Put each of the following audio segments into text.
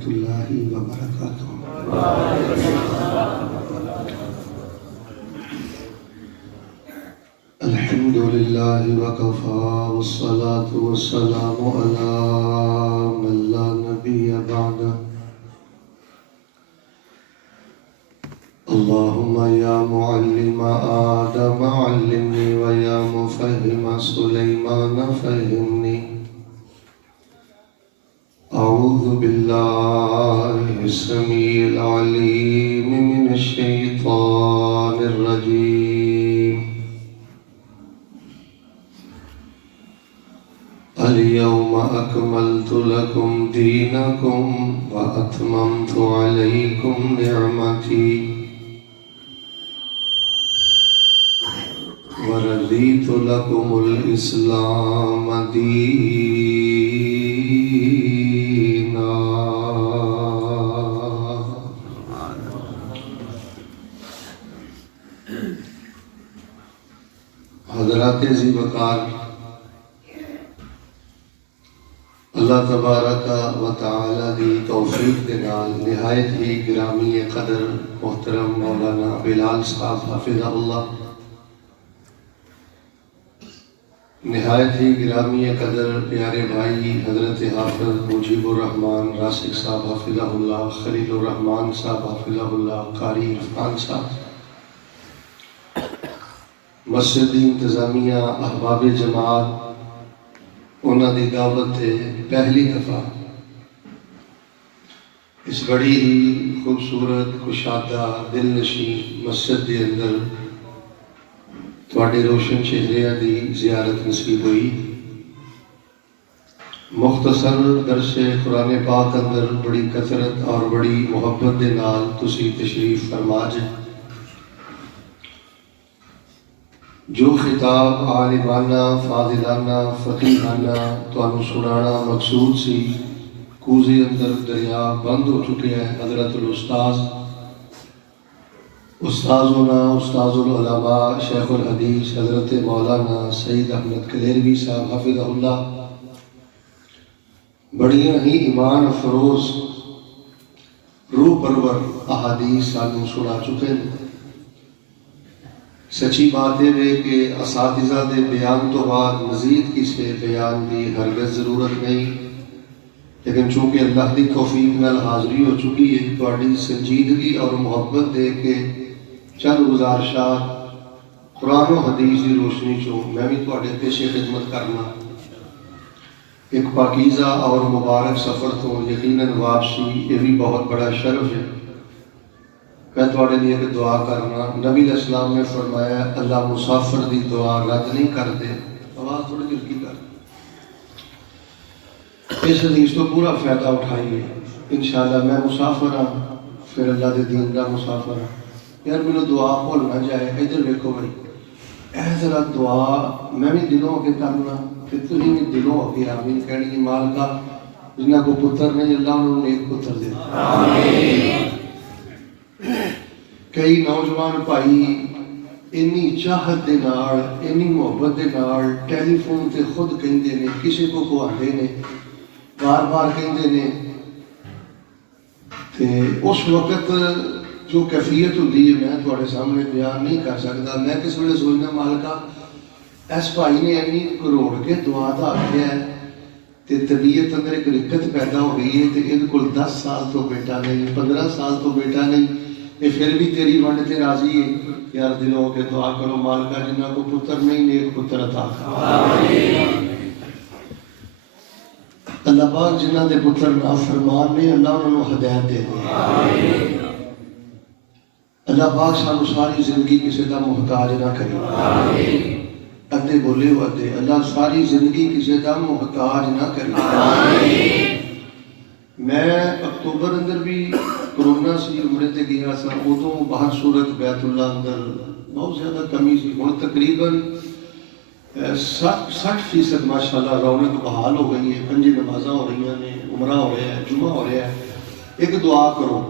ورحمۃ اللہ وبرکاتہ۔ الحمد للہ وکفی والصلاة والسلام علی من لا نبی بعدہ۔ اللہم یا معلم آدم علمنی ویا مفہم سلیمان فہمنی۔ اعوذ باللہ السمیع العلیم من الشیطان الرجیم۔ اليوم اکملت لکم دینکم واتممت علیکم نعمتی وردیت لکم الاسلام دینا۔ حضرات ذی وقار، اللہ تبارک و تعالی دی توفیق دے نال نہایت ہی گرامی قدر محترم مولانا بلال صاحب حافظہ اللہ، نہایت ہی گرامی قدر پیارے بھائی حضرت حافظ مجیب الرحمن راسک صاحب حافظہ اللہ، خلیل الرحمن صاحب حافظہ اللہ، قاری عرفان صاحب، مسجد انتظامیہ، احباب جماعت، انہاں دی دعوت تے پہلی دفعہ اس بڑی ہی خوبصورت کشادہ دل نشین مسجد دے اندر تواڈے روشن چہرے دی زیارت نصیب ہوئی۔ مختصر درس قرآن پاک اندر بڑی کثرت اور بڑی محبت دے نال تسی تشریف فرما جے۔ جو خطاب عالمانہ فاضلانہ فقیہانہ تانوں سنانا مقصود سی، کوزے اندر دریا بند ہو چکے ہیں۔ حضرت الاستاذ استاذنا استاذ العلماء شیخ الحدیث حضرت مولانا سید احمد کلیروی صاحب حافظہ اللہ بڑیاں ہی ایمان افروز روح پرور احادیث سانوں سنا چکے ہیں۔ سچی بات ہے کہ اساتذہ دے بیان تو بعد مزید کسی بیان کی ہرگز ضرورت نہیں، لیکن چونکہ اللہ کی توفیق نال حاضری ہو چکی ہے، تواڈی سنجیدگی اور محبت دے کے چند گزارشات قرآن و حدیث کی روشنی چوں میں بھی تواڈے پیش خدمت کرنا۔ ایک پاکیزہ اور مبارک سفر تو یقیناً واپسی، یہ بھی بہت بڑا شرف ہے۔ میں تواڈے لیے ایک دعا کرنا۔ نبی علیہ السلام نے فرمایا اللہ مسافر دی دعا رد نہیں کرتے۔ آواز تھوڑی ہلکی کر۔ اس حدیث تو پورا فائدہ اٹھائیے انشاءاللہ۔ میں مسافر ہوں، پھر اللہ دے دین دا مسافر ہوں۔ یار میرے دعا بھول نہ جائے۔ ادھر دیکھو بھائی، اے ذرا دعا میں بھی دلوں ہو کے کرنا، کہ تھی بھی دلوں ہو کے آمین کہنی۔ مالکا جنہ کو پتر نہیں اللہ انہوں نے ایک پتر دے۔ کئی نوجوان بھائی انی چاہت دے نال، انی محبت دے نال ٹیلی فون تے خود کہندے نے، کسی کو آندے نے، بار بار کہندے نے، تے اس وقت جو کیفیت ہوتی ہے میں تھوڑے سامنے بیان نہیں کر سکتا۔ میں کس ویلے سوچنا مالکا اس بھائی نے اینی کروڑ کے دعا دا آخیا ہے تے طبیعت اندر ایک رکت پیدا ہو گئی ہے، تے ان کو 10 سال تو بیٹا نہیں، 15 سال تو بیٹا نہیں، یہ پھر بھی تیری ونڈ تے راضی ہے۔ یار دلوں کے دعا کرو مالکا جنہ کو پتر نہیں نیک پتر عطا کر۔ اللہ پاک جنہ دے پتر نافرمان نے اللہ انہوں ہدایت دے دے۔ اللہ پاک سانو ساری زندگی کسی دا محتاج نہ کرے۔ ادھے بولے ہو ادھے، اللہ ساری زندگی کسی دا محتاج نہ کرے۔ میں اکتوبر اندر بھی کرونا سی عمرے تے گیا سا، ادوں باہر صورت بیت اللہ اندر بہت زیادہ کمی سی۔ ہن تقریباً 60% ماشاءاللہ رونق بحال ہو گئی ہے۔ 5 نمازاں ہو رہی ہیں، عمرہ ہو رہا ہے، جمعہ ہو رہا ہے۔ ایک دعا کرو،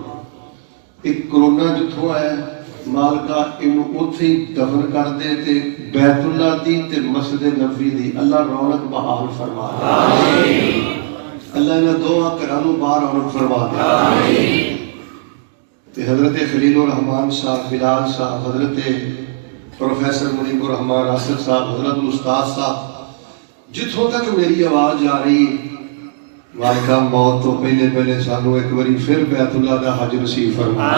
ایک کرونا جتھوں آیا مالکا انہوں اتھے ہی دفن کر دے تے بیت اللہ دی تے مسجد نبوی دی اللہ رونق بحال فرما۔ اللہ انہاں دوواں گھراں نوں باہر رونق فرما دے تے حضرت خلیل الرحمان صاحب، بلال صاحب، حضرت پروفیسر منیب الرحمان آصف صاحب، حضرت الاستاذ صاحب، جتوں تک میری آواز جا رہی مالکہ موت تو پہلے پہلے سانو ایک باری پھر بیت اللہ دا حج نصیب فرما۔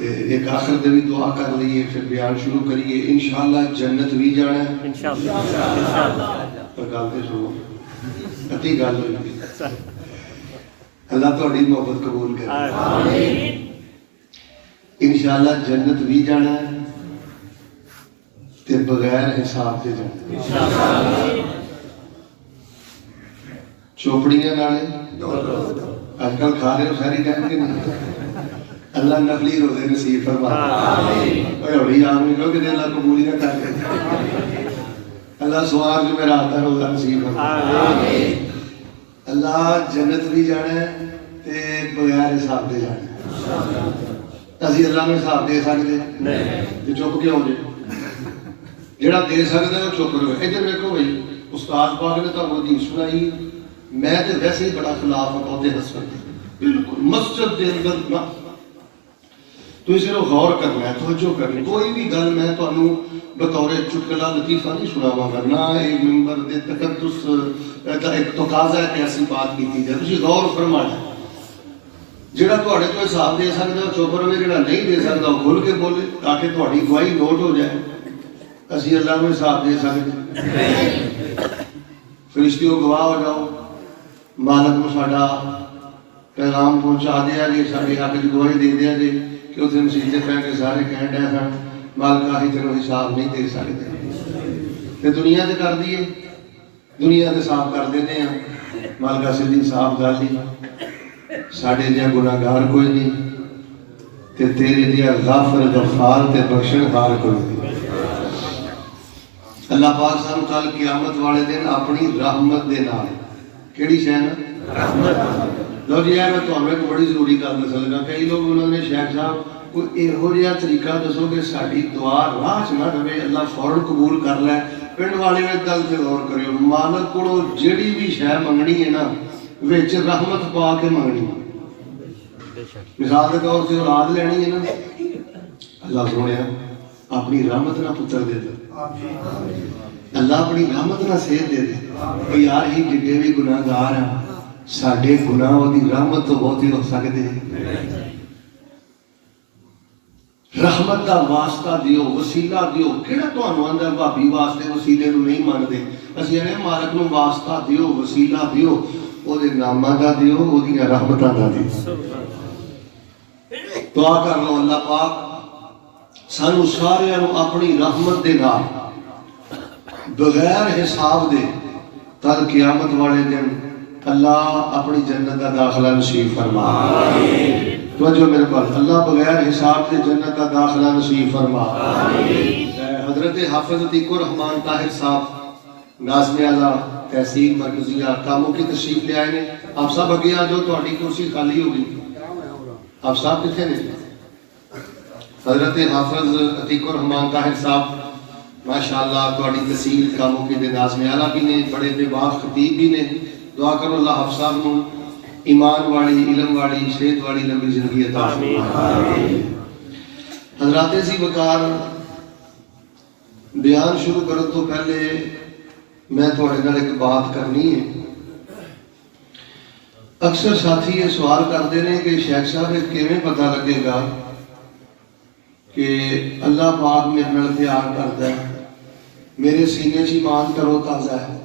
ایک آخر دے بھی دعا کر لیے پھر بیان شروع کریے۔ انشاءاللہ جنت بھی جانا ہے انشاءاللہ، پر گالتے سنو اتی گال ہوئی، اللہ تو اڈی محبت قبول کرے، انشاءاللہ جنت بھی جانا ہے تے بغیر حساب دے جانا۔ چوپڑیاں نالے آج کل کھا رہے ہو ساری ٹائم کے نہیں، اللہ نفلی روزے نصیب فرما، ہوڑی آمین کہو کہ اللہ قبول ہی نہ کر دے، اللہ سوار جو میرا آتا روزہ نصیب فرما، اللہ جنت بھی جانا ہے تے بغیر حساب دے جانا ہے۔ اسی اللہ میں حساب دے سکتے تے چپ کیوں ہو جائے؟ جڑا دے سکتا ہے وہ چپ رہے۔ ادھر دیکھو بھائی، استاد پاک نے تو حدیث سنائی، میں تو ویسے ہی بڑا خلاف ہوں پودے حسن بالکل مسجد دے اندر نہ تو اسے غور کرنا ہے، توجہ کرنی، کوئی بھی گل میں تانوں بطور چٹکلا لطیفہ نہیں سناواں گا، نہ ایک ممبر دے تقدس دا ایک تقاضا ہے کہ ایسی بات کیتی جائے، تسی غور فرمانا ہے۔ جڑا تہاڈے تو حساب دے سکدا ہے چپ رہے، جڑا نہیں دے سکدا وہ کھل کے بولے تاکہ تہاڈی گواہی نوٹ ہو جائے۔ اسی اللہ کو حساب دے سکتے، فرشتیوں گواہ ہو جاؤ، مالک کو ساڈا پیغام پہنچا دیا جی، ساڈے حق دی گواہی دے دیا جی کہ اسے مسیطے پہ کے سارے کہن ڈے سن مالکہ ہی تینوں حساب نہیں دے سکتے، تے دنیا تے کر دیے، دنیا تے صاف کر دیتے ہیں، مالکہ سیدھی صاف گالی ساڈے جہاں گناہگار کوئی نہیں تے تیرے جہاں غافر غفار تے بخشن ہار کوئی نہیں۔ اللہ پاک سانو کل قیامت والے دن اپنی رحمت دے نال کیڑی شے نا رحمت۔ لو جی میں تمہیں ایک بڑی ضروری گل دسن لگا، کئی لوگ انہوں نے شیخ صاحب کوئی یہو جہا طریقہ دسو کہ ساری دعا راہ چ نہ رہے، اللہ فوراً قبول کر لے۔ پنڈ والے میں گل سے غور کریو، مالک کو جیڑی بھی شے منگنی ہے نا وچ رحمت پا کے منگنی۔ مثال کے طور سے اولاد لینی ہے نا، اللہ سونے اپنی رحمت نہ پتر دے دے، اللہ اپنی رحمت نہ صحت دے دے۔ یار ہی جڈے بھی گناہگار ہیں، ساڈے گناہ دی رحمت تو بہت ہی ہو سکتے ہیں۔ رحمت دا واسطہ دیو، وسیلہ دیو، کہڑا تانوں آندا بھابی واسطے وسیلے نوں نہیں مانتے؟ اسی نے مالک نوں واسطہ دیو، وسیلہ دیو، او دے ناماں دا دیو، او دی رحمتاں دا دیو۔ دعا کر لو اللہ پاک سانو سارے نوں اپنی رحمت دے نال بغیر حساب دے کل قیامت والے دن اللہ اپنی جنت کا داخلہ نصیب فرما۔ توجہ میرے پاس، اللہ بغیر حساب سے جنت کا داخلہ نصیب فرما۔ حضرت حافظ عتیق الرحمان طاہر صاحب ناظم اعلیٰ تحصیل مرکزیہ کاموں کی تشریف لے آئے ہیں۔ آپ سب اگے آ جاؤ، تہاڈی کرسی خالی ہوگی۔ آپ صاحب کتنے نے؟ حضرت حافظ عتیق الرحمان طاہر صاحب ماشاءاللہ تہاڈی تحصیل کاموں کی دے ناظم اعلیٰ بھی نے، بڑے بے باک خطیب بھی نے۔ دعا کرو اللہ حافظ صاحب کو ایمان والی، علم والی، صحت والی لمبی زندگی عطا فرمائے۔ حضرات سی وقار بیان شروع کرنے تو پہلے میں تھوڑے نال ایک بات کرنی ہے۔ اکثر ساتھی یہ سوال کرتے ہیں کہ شیخ صاحب کیویں پتہ لگے گا کہ اللہ پاک میرے نال پیار کرتا ہے، میرے سینے سے ایمان ترو تازہ ہے،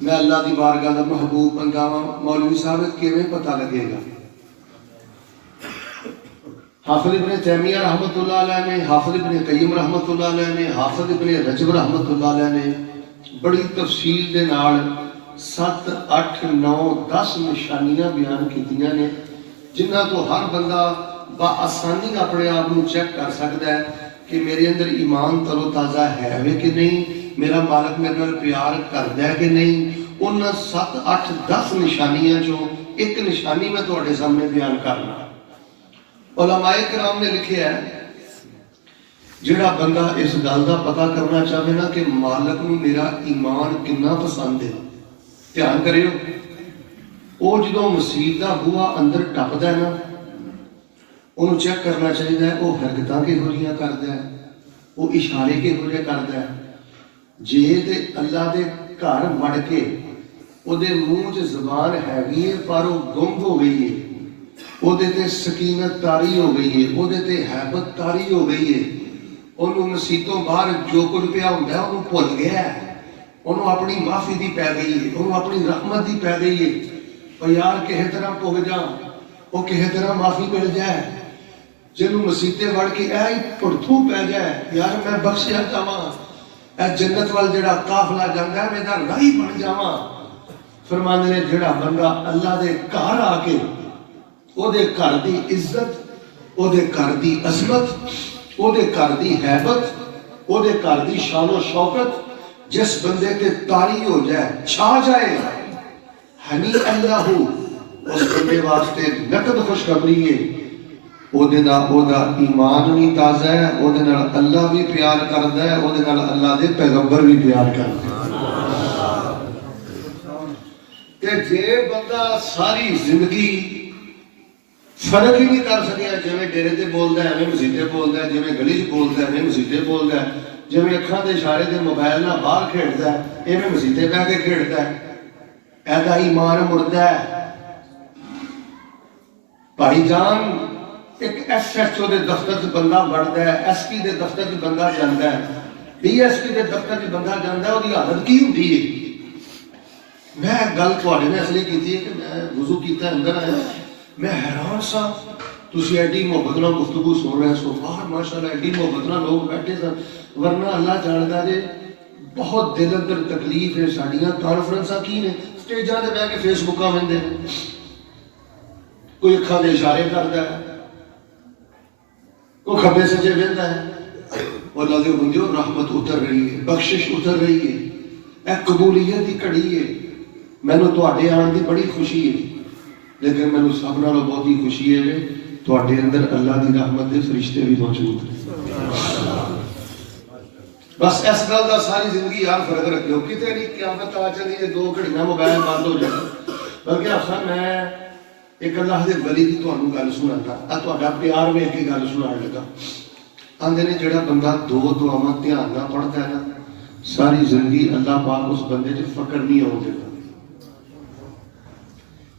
میں اللہ دی بارگاہ دا محبوب بن جاواں؟ مولوی صاحب کیویں پتہ لگے گا؟ حافظ ابن تیمیہ رحمۃ اللہ علیہ نے، حافظ ابن قیم رحمۃ اللہ علیہ نے، حافظ ابن رجب رحمۃ اللہ علیہ نے بڑی تفصیل دے نال 7 8 9 10 نشانیاں بیان کیتیاں نے، جنہاں تو ہر بندہ بآسانی اپنے آپ کو چیک کر سکتا ہے کہ میرے اندر ایمان تر و تازہ ہے کہ نہیں، میرا مالک میرے نال پیار کرتا ہے کہ نہیں۔ ان 7 8 10 نشانیاں چوں ایک نشانی میں تہاڈے سامنے بیان کرنا۔ علماء کرام نے لکھیا ہے جڑا بندہ اس گل دا پتہ کرنا چاہے نا کہ مالک نوں میرا ایمان کنا پسند ہے، دھیان کریو وہ جدوں مسیت کا بوہا اندر ٹپدا ہے نا انہوں چیک کرنا چاہیے وہ حرکتاں کہہو جہاں کردا ہے وہ اشارے کہہو جہے کردا ہے جے تے اللہ دے گھر وڑ کے وہ منہ چ زبان ہے پر وہ گم ہو گئی ہے وہ سکینت تاری ہو گئی ہے وہ حیبت تاری ہو گئی ہے انہوں مسیتوں باہر جو کچھ پیا ہوتا ہے انہوں بھول گیا ہے انہوں اپنی معافی دی پی گئی ہے انہوں اپنی رحمت دی پی گئی ہے اور یار کہے طرح پگ جا وہ کہے طرح معافی مل جائے جنہوں مسیتے وڑ کے اے پڑتھو پی جائے یار میں بخشیا چاہواں اے جنت وال جڑا قافلہ جاندا ہے میں دا راہی بن جاواں فرماندے نے جڑا بندہ اللہ دے گھر آ کے او دے گھر دی عزت او دے گھر دی عظمت او دے گھر دی حیبت او دے گھر دی شان و شوکت جس بندے کے طاری ہو جائے چھا جائے ہنی اللہ اس بندے واسطے نقد خوشخبری ہے او دا ایمان بھی تازہ ہے او دے نال اللہ بھی پیار کردا ہے او دے نال اللہ دے پیغمبر بھی پیار کردا ہے کہ جے بندہ ساری زندگی فرق ہی نہیں کر سکیا جویں ڈیرے تے بولدا ہے ایویں مسیتے بولدا ہے جویں گلی چ بولدا ہے ایویں مسیتے بولدا ہے جویں اکھاں دے اشارے تے موبائل نال باہر کھیڈدا ہے ایویں مسیتے بیٹھ کے کھیڈدا ہے ایدا ایمان مردہ ہے بھائی جان ایک ایس ایچ او دے دفتر چ بندہ وڑدا ہے ایس پی دے دفتر چ بندہ جاندا ہے ڈی ایس پی دے دفتر چ بندہ جاندا ہے اودی حالت کی ہوندی ہے میں گل تواڈے نال اس لیے کیتی ہے کہ میں وضو کیتا اندر آیا میں حیران سا تسی ایڈی محبت نال گفتگو سن رہے سو باہر ماشاءاللہ ایڈی محبت نال لوگ بیٹھے سن ورنہ اللہ جاندا جے بہت دل اندر تکلیف ہے ساڈیاں کانفرنساں کی نے سٹیجاں تے بیٹھ کے فیس بکاں ویندے کوئی اکھاں دے اشارے کردا ہے کوئی کھبے سجے ویندا ہے اور اللہ دے بندیو رحمت اتر رہی ہے بخشش اتر رہی ہے اے قبولیت دی کڑی ہے مینوں تواڈے آن دی بڑی خوشی ہے لیکن مینوں سب نالوں بہت ہی خوشی ہے تواڈے اندر اللہ دی رحمت دے فرشتے بھی موجود ہیں بس اس گل دا ساری زندگی یار فرق رکھو کتے نہیں قیامت آ چلی ہے 2 گھڑیاں موبائل بند ہو جائے بلکہ آخر میں ایک اللہ دے ولی دی تانوں گل سناتا آ تہاڈا پیار ویکھ کے گل سنان لگا آندے نے جڑا بندہ 2 دعاواں دھیان نال پڑھدا ہے نا ساری زندگی اللہ پاک اس بندے چ فقر نہیں آؤں دے گا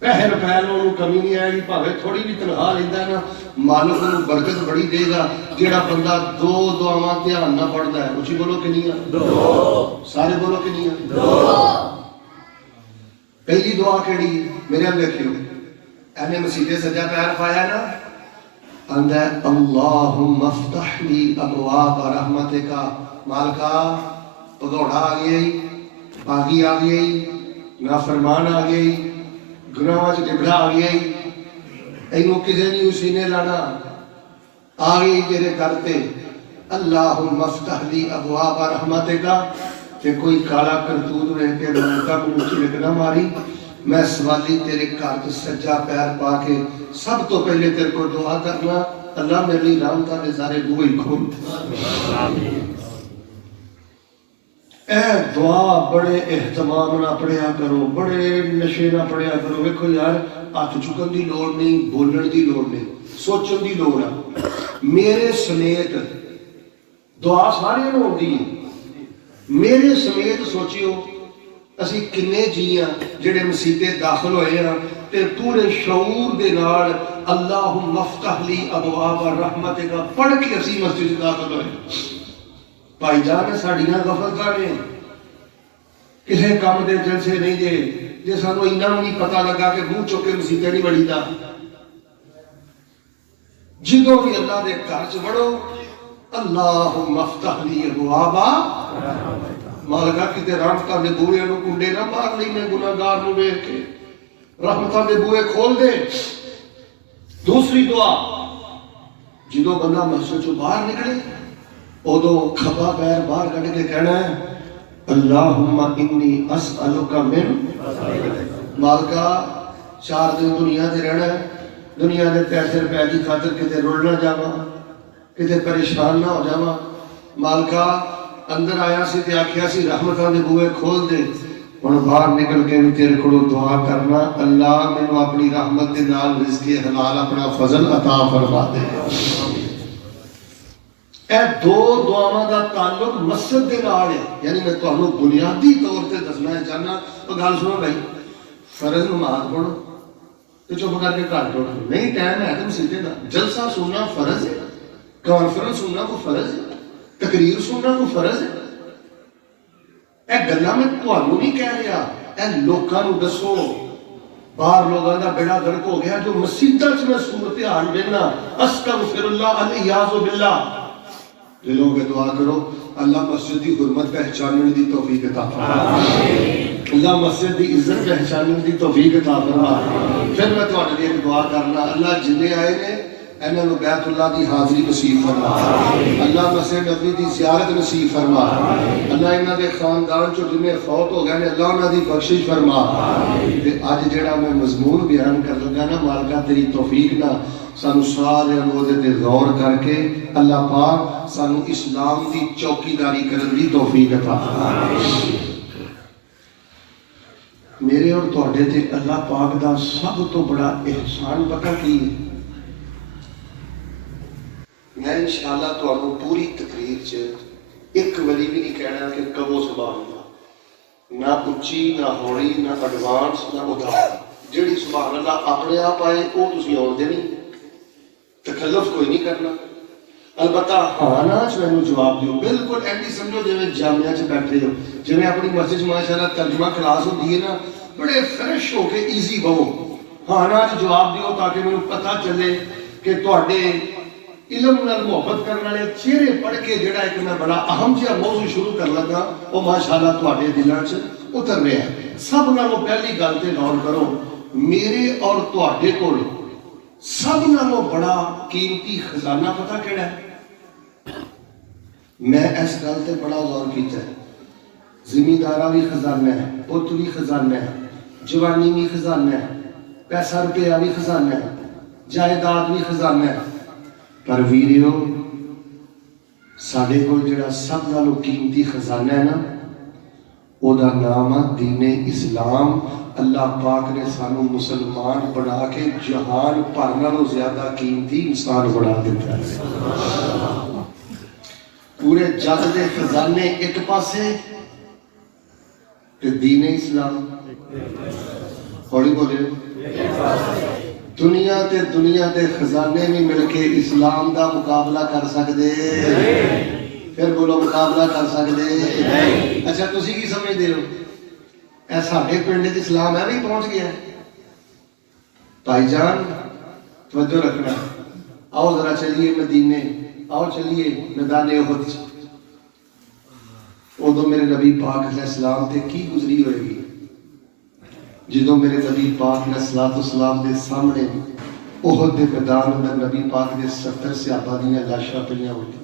پیسے روپے نوں کمی نہیں آئے گی بھاوے تھوڑی بھی تنخواہ لیندا ہے نا مالک نوں برکت بڑی دے گا جیڑا بندہ 2 دعاواں دھیان نہ پڑھدا ہے اچھی بولو کنیاں 2 سارے بولو کنیاں 2 پہلی دعا کیڑی ہے میرے ہم دیکھیو اینے مسیدے سجا پیر پایا نا آندا ہے اللہم افتح لی ابواب رحمتک مالکا پگوڑا آ گئی باغی آ گئی نافرمان آ گئی گناہ چ ڈبڑا آ گیا اینوں کسے نہیں سینے لانا آ گئی تیرے گھر تے اللہم افتح لی ابواب رحمتک تے کوئی کالا کرتوت رہ کے مالکا مینوں چڑک نہ ماری میں سوالی تیرے گھر تے سجا پیر پا کے سب تو پہلے تیرے کو دعا کرنا اللہ میری رحمتاں دے سارے بوئے کھول آمین اے دعا بڑے اہتمام نہ پڑھیا کرو بڑے نشے نہ پڑھیا کرو ویکھو یار ہاتھ چکن دی لوڑ نہیں بولن دی لوڑ نہیں سوچن دی لوڑ ہے میرے سمیت دعا سارے نوں ہوندی ہے میرے سمیت سوچیو اسی کنے جیاں جڑے مسیتے داخل ہوئے ہیں تے پورے شعور دے نال اللہم افتح لی ابواب رحمتک پڑھ کے اسی مسجد داخل ہوئے بھائی جان ساڑیاں غفلتاں نے کسے کام دے جلسے نہیں دے جے سانو انہاں نہیں پتہ لگا کہ منہ چوکے مسیتے نہیں بڑی دا جدوں بھی اللہ دے گھر چ وڑو اللہم افتح لی ابواب مالکا کتے رحمتاں دے بوئے نوں کنڈے نہ مار لئی میں گناہگار نوں ویکھ کے رحمتاں دے بوئے کھول دے دوسری دعا جدوں بندہ مسجد چوں باہر نکلے ادو کھبا پیر باہر کٹ کے کہنا ہے اللہم انی اسألک من مالکا 4 دن دنیا دے رہنا ہے دنیا دے پیسے روپے کی خاطر کتے رول نہ جاواں کتے پریشان نہ ہو جاواں مالکا اندر آیا سی تے آکھیا سی رحمتاں دے بوئے کھول دے ہن باہر نکل کے بھی تیرے کو دعا کرنا، اللہ مینوں اپنی رحمت دے نال رزق حلال اپنا فضل عطا فرما دے۔ اے دو دعاواں دا تعلق مسجد دے نال ہے، یعنی میں تانوں بنیادی طور تے دسنا چاہنا، تو گل سنو بھائی، فرض نماز پڑھو تو چپ کر کے گھر ٹوٹ نہیں، ٹائم ہے تو مسجد دا، جلسہ سننا فرض ہے، کانفرنس سننا کو فرض ہے، تقریر سننا کو فرض ہے۔ اے گلاں میں تانوں نہیں کہہ رہا، اے لوکاں نوں دسو۔ باہر لوگاں دا بیڑا غرق ہو گیا، جو مسجداں وچ میں صورتحال ویکھنا، استغفر اللہ الیاذ باللہ، دلوں کے دعا کرو اللہ مسجد دی حرمت پہچاننے دی توفیق عطا فرما، اللہ مسجد دی عزت پہچاننے دی توفیق عطا فرما۔ پھر میں تہاڈے لیے دعا کرنا، اللہ جنہیں آئے نے انہاں نوں بیت اللہ دی حاضری نصیب فرما، اللہ مسجد نبوی دی زیارت نصیب فرما، اللہ انہاں دے خاندان چوں جنہیں فوت ہو گئے نے اللہ انہاں دی بخشش فرما۔ تے اج جڑا میں مضمون بیان کر لگا نا، مالکا تیری توفیق نہ سانو سارے انہوں تے غور کر کے اللہ پاک سانو اسلام دی چوکیداری کرن دی توفیق عطا فرما۔ میرے اور تواڈے تے اللہ پاک دا سب تو بڑا احسان پتہ کی ہے؟ میں انشاءاللہ تانوں پوری تقریر چ ایک وری بھی نہیں کہنا کہ کہو سبحان اللہ، نہ اچھی نہ ہوڑی نہ ایڈوانس نہ ادھار، جڑی سبحان اللہ اپنے آپ آئے وہ تسی آؤندے نہیں، تکلف کوئی نہیں کرنا۔ البتہ ہاں نا مینوں جواب دیو، بالکل ایسی سمجھو جویں جامعہ چ بیٹھے ہو، جویں اپنی مسجد ماشاءاللہ ترجمہ کلاس ہوتی ہے نا، بڑے فریش ہو کے ایزی بہو، ہاں نا جواب دیو تاکہ مینوں پتہ چلے کہ تواڈے علم نال محبت کرنے والے چہرے پڑھ کے جڑا ایک میں بڑا اہم جہا موضوع شروع کر لگا وہ ماشاءاللہ تواڈے دلاں چ اتر رہا ہے۔ سب نالوں پہلی گل تے غور کرو، میرے اور تواڈے کول سب نالوں بڑا قیمتی خزانہ پتہ کیڑا ہے؟ میں اس گل تے بڑا غور کیتا ہے، زمینداراں بھی خزانہ ہے، پتر بھی خزانہ ہے، جوانی بھی خزانہ ہے، پیسہ روپیہ بھی خزانہ ہے، جائیداد بھی خزانہ ہے، پر ویریو ساڈے کول جڑا سب نالوں قیمتی خزانہ ہے نا، او دا نام ہے دین اسلام۔ اللہ پاک نے سانو مسلمان بنا کے جہان بھر نالوں زیادہ قیمتی انسان بنا دیتا ہے۔ پورے جگ دے خزانے ایک پاسے تے دین اسلام، ہولی بولے، دنیا دے خزانے بھی مل کے اسلام دا مقابلہ کر سکدے؟ پھر بولو مقابلہ کر سکدے؟ اچھا تسی کی سمجھدے ہو؟ اے ساڈے پنڈ وچ اسلام ہے بھی پہنچ گیا؟ بھائی جان توجہ رکھنا، آؤ ذرا چلیے مدینے، آؤ چلیے میدان احد۔ ادو میرے نبی پاک علیہ السلام تے کی گزری ہوئے گی جدو میرے نبی پاک علیہ السلام دے سامنے احد دے میدان اندر نبی پاک دے 70 صحابہ دیاں لاشاں پئیاں ہوئیں۔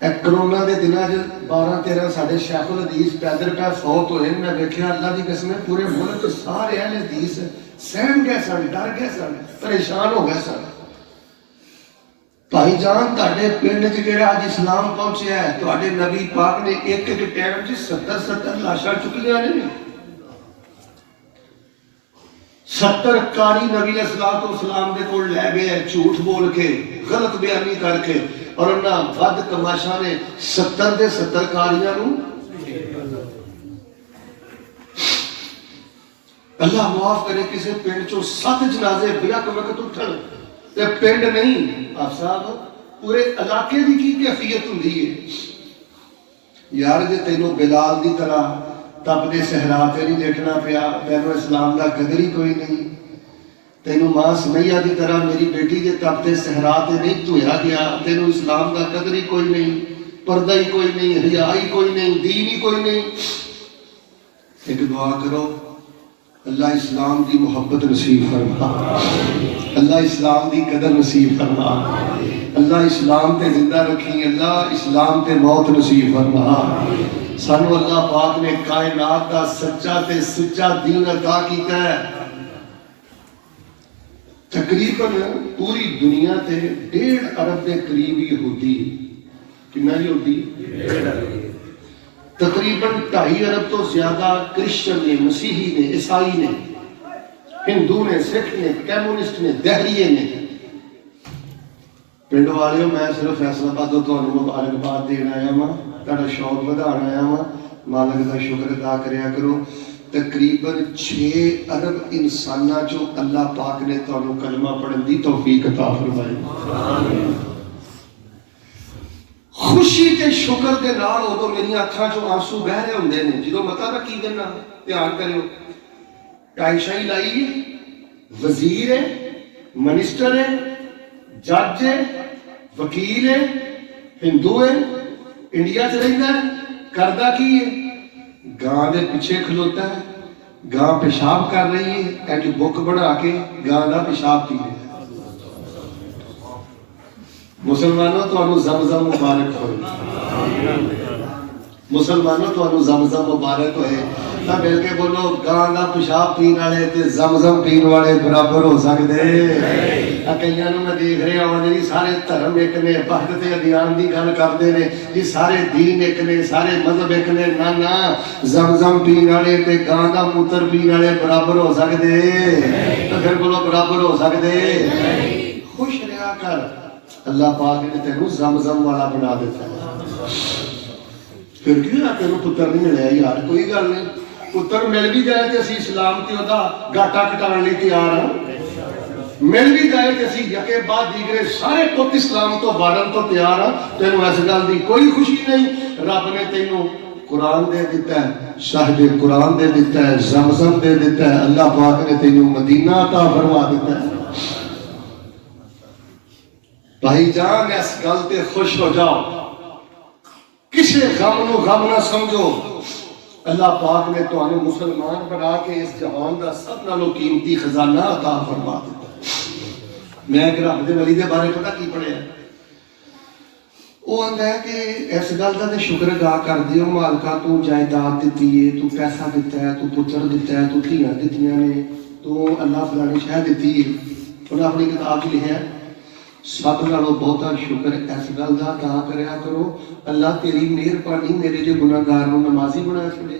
اے کرونا دے دناں 12-13 ساڈے شیخ الحدیث پیدل پہ فوت ہوئے، میں دیکھیا اللہ دی قسم پورے ملک سارے اہل حدیث سہم گئے سن، ڈر گئے سن، پریشان ہو گئے سن۔ بھائی جان تہاڈے پنڈ وچ جڑا اج اسلام پہنچیا ہے، تہاڈے نبی پاک نے ایک ایک ٹائم 'ਚ 70 لاشاں چکیاں نے، 70 قاری نبی علیہ السلام دے کول لے گئے جھوٹ بول کے، غلط بیانی کر کے، اور انہاں ود تماشا نے 70 دے 70 قاریاں نوں اللہ معاف کرے کسی پنڈ چوں 7 جنازے بیک وقت اٹھن تے پنڈ نہیں، آپ صاحب پورے علاقے دی کی کیفیت ہوندی ہے؟ یار جے تینوں بلال دی طرح تپدے صحرا تے نہیں لیٹنا پیا، تینوں اسلام دا قدر ہی کوئی نہیں، تینوں ماں سمیہ دی طرح میری بیٹی دے تپدے صحرا تے نہیں دھویا گیا، تینوں اسلام دا قدر ہی کوئی نہیں، پردہ ہی کوئی نہیں، حیا ہی کوئی نہیں، دین ہی کوئی نہیں۔ ایک دعا کرو، اللہ اسلام دی محبت نصیب فرما، اللہ اسلام دی قدر نصیب فرما، اللہ اسلام تے زندہ رکھی، اللہ اسلام تے موت نصیب فرما۔ سانو اللہ پاک نے کائنات دا سچا تے سچا دین عطا کیتا ہے۔ تقریباً پوری دنیا تے 1.5 ارب دے قریب یہودی، کتنا یہودی؟ تقریباً 2.5 ارب تو زیادہ کرسچن نے، مسیحی نے، عیسائی نے، ہندو نے، سکھ نے، کمیونسٹ نے، دہریے نے. پنڈ والے میں صرف فیصلہ آباد تو مبارکباد دین آیا وا، تہاڈا شوق ودھان آیا وا. مالک کا شکر ادا کریا کرو. تقریباً 6 ارب انساناں جو اللہ پاک نے تانوں کلمہ پڑھن دی توفیق عطا فرمائی. خوشی تے شکر دے نال ادو میری اکھاں چوں آنسو بہ رہے ہوندے نے جدوں متا رکھی دینا. دھیان کریو، ٹائشائی لائی ہے، وزیر ہے، منسٹر ہے، جج ہے، وکیل ہے، ہندو ہے، انڈیا چ رہندا ہے، کردا کی ہے؟ گاں دے پیچھے کھلوتا ہے، گاں پیشاب کر رہی ہے، ایک بک بنا کے گاں دا پیشاب پی رہا ہے. مسلمانوں تو زمزم مبارک ہوئے، مسلمانوں تو زمزم مبارک ہوئے. نہ مل کے بولو گاں دا پیشاب پین والے تے زمزم پین والے برابر ہو سکتے؟ کئیاں نوں میں دیکھ رہا ہوں جی سارے دھرم ایک نے، وحدت ادیان دی گل کرتے ہیں جی سارے دین ایک نے، سارے مذہب ایک نے. نہ نہ، زمزم پین والے تے گاں دا موتر پین والے برابر ہو سکتے؟ پھر بولو برابر ہو سکتے؟ خوش رہا کر، اللہ پاک نے تینوں زمزم والا بنا دیتا ہے. پھر کیوں نہ تینوں پتر نہیں ملیا یار؟ کوئی گل نہیں، پتر مل بھی جائے تو اسی اسلام تے دا گاٹا کٹان لی تیار ہاں. مل بھی جائے کہ اسی یکے بعد دیگرے سارے پت اسلام تو بارن تو تیار ہاں. تینوں اس گل دی کوئی خوشی نہیں. رب نے تینوں قرآن دے دیتا ہے، صاحب قرآن دے دیتا ہے، زمزم دے دیتا ہے. اللہ پاک نے تینوں مدینہ عطا فرما دیتا ہے. بھائی جان اس گل تے خوش ہو جاؤ، کسی غم نو غم نہ سمجھو. اللہ پاک نے تمہیں مسلمان بنا کے اس جہان دا سب نالوں قیمتی خزانہ عطا فرما دیتا. میں ایک رب دے ولی دے بارے پتہ کی پڑھیا، وہ آندا ہے کہ اس گل دا تے شکر ادا کر دیو مالکا تو جائیداد دتی ہے، تو پیسہ دیتا ہے، تو پتر دیتا ہے، تو دھیاں دتیاں نے، تو اللہ فلانی شے دتی ہے. انہاں اپنی کتاب وچ لکھیا ہے سب نالوں بہتا شکر اس گل دا ادا کریا کرو اللہ تیری مہربانی میرے جو گناہگار نوں نمازی بنا چھڑے.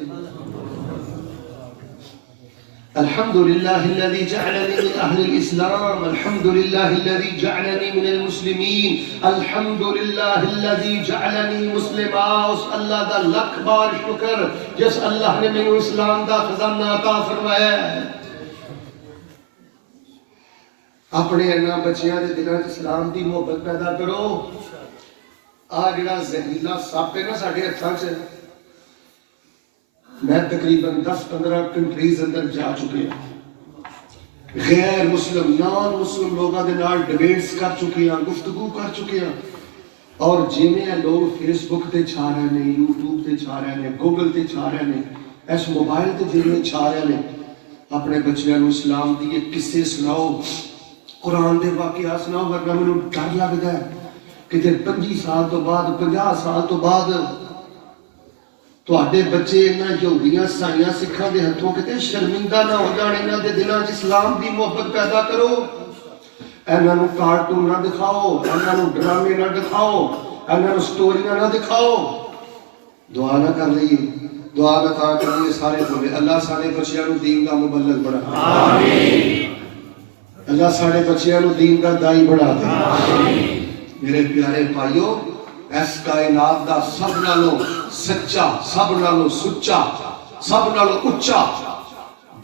الحمدللہ الذی جعلنی من اہل الاسلام، الحمدللہ الذی جعلنی من المسلمین، الحمدللہ الذی جعلنی مسلما. اس اللہ دا لکھ بار شکر جس اللہ نے مینوں اسلام دا خزانہ عطا فرمایا ہے. اپنے انہاں بچیاں دے دلاں وچ اسلام دی محبت پیدا کرو. آ جڑا زہریلا سپ ہے نا ساڈے ہتھاں 'چ، میں تقریباً 10-15 کنٹریز اندر جا چکے ہیں، غیر مسلم نان مسلم لوگوں کے نال ڈبیٹس کر چکے ہیں، گفتگو کر چکے ہیں. اور جویں لوگ فیس بک تے چھا رہے ہیں، یوٹیوب تے چھا رہے ہیں، گوگل تے چھا رہے ہیں، اس موبائل تے جویں چھا رہے ہیں، اپنے بچیاں نوں اسلام دی ایک قصے سناؤ، قرآن دے واقعات سناؤ. ورنہ مینوں ڈر لگدا ہے کہ 25 سال تو بعد 50 سال تو بعد تواڈے بچے انہاں یہودیاں عیسائیاں سکھاں دے ہتھوں کتے شرمندہ نہ ہو جان. انہاں دے دلاں 'چ اسلام دی محبت پیدا کرو. انہاں نوں کارٹون نہ دکھاؤ، انہاں نوں ڈرامے نہ دکھاؤ، انہاں نوں سٹوریاں نہ دکھاؤ. دعا نہ کر لئیے، دعا نہ تاں کر لئیے سارے بولے اللہ سارے بچیاں نوں دین دا مبلغ بنا. آمین. اللہ سارے بچیاں نوں دین دا دائی بنا دے. آمین. میرے پیارے بھائیو، اس کائنات دا سب نالوں سچا، سب نالوں سچا، سب نالوں اچا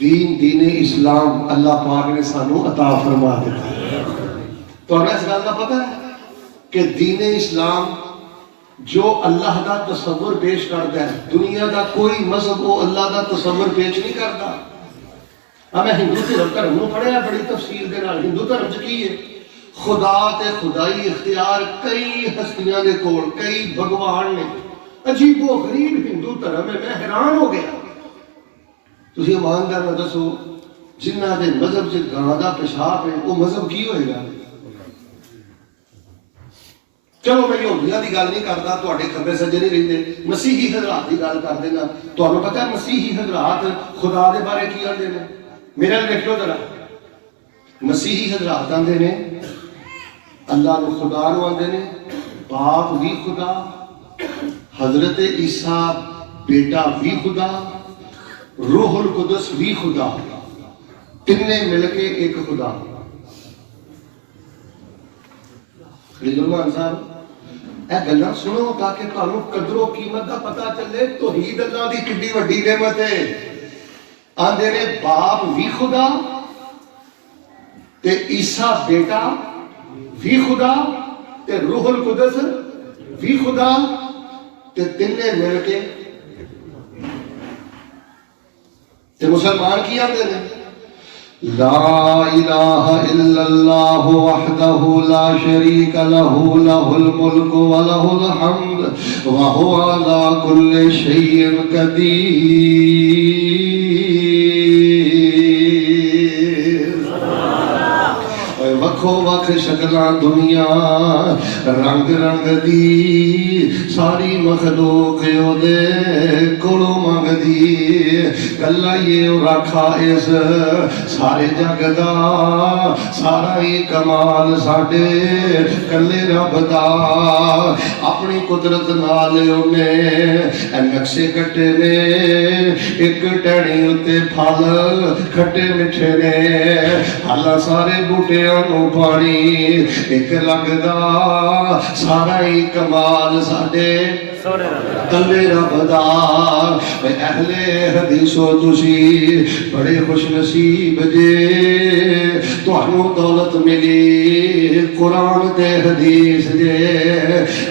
دین اسلام اللہ پاک نے سانوں عطا فرما دیتا ہے. تو ہمیں اس گل کا پتہ ہے کہ دین اسلام جو اللہ دا تصور پیش کرتا ہے، دنیا دا کوئی مذہب وہ اللہ دا تصور پیش نہیں کرتا. ہمیں ہندو دھرم نوں پڑھیا بڑی تفصیل دے نال. ہندو دھرم چ کی ہے؟ خدا تے خدائی اختیار کئی ہستیاں دے کول، کئی بھگوان نے. عجیب و غریب ہندو دھرم ہے، میں حیران ہو گیا. تسی ایماندار نہ دسو جنہ دے مذہب سے گاں دا پیشاب ہے وہ مذہب کی ہوئے گا؟ چلو میں یہودیاں دی گل نہیں کرتا، تواڈے کھبے سجے نہیں رہندے، مسیحی حضرات دی گل کر دینا. تانوں پتہ ہے مسیحی حضرات خدا دے بارے کی آندے نے؟ میرے نال دیکھو ذرا. مسیحی حضرات آندے نے اللہ نو خدا نو آندے نے، باپ بھی خدا، حضرت عیسیٰ بیٹا بھی خدا، روح القدس بھی خدا، تینے مل کے ایک خدا۔ خلیل الرحمن صاحب اے گلاں سنو تاکہ تانوں قدر و قیمت دا پتہ چلے توحید اللہ دی کڈی وڈی نعمت ہے۔ آندے نے باپ بھی خدا تے عیسیٰ بیٹا بھی خدا تے روح القدس بھی خدا تے تینے مل کے تے مسلمان کی آتے ہیں لا الہ الا اللہ وحدہ لا شریک لہ لہ الملک ولہ الحمد وہو علی کل شیء قدیر۔ وکھو وکھ شکلاں دنیا رنگ رنگ دی ساری مخلوق دے کولوں منگدی، کلا یہ رکھا اس سارے جگ دا سارا ہی کمال ساڈے کلے رب دا۔ اپنی قدرت نال انہیں نقشے کٹے نے، ایک ٹہنی اتے پھل کھٹے میٹھے نے، حالاں سارے بوٹیاں نو پانی ایک لگدا سارا ہی کمال ساڈے کلے رب دا۔ اہل حدیث و تسی بڑے خوش نصیب جے، تانوں دولت ملی قرآن تے حدیث جے،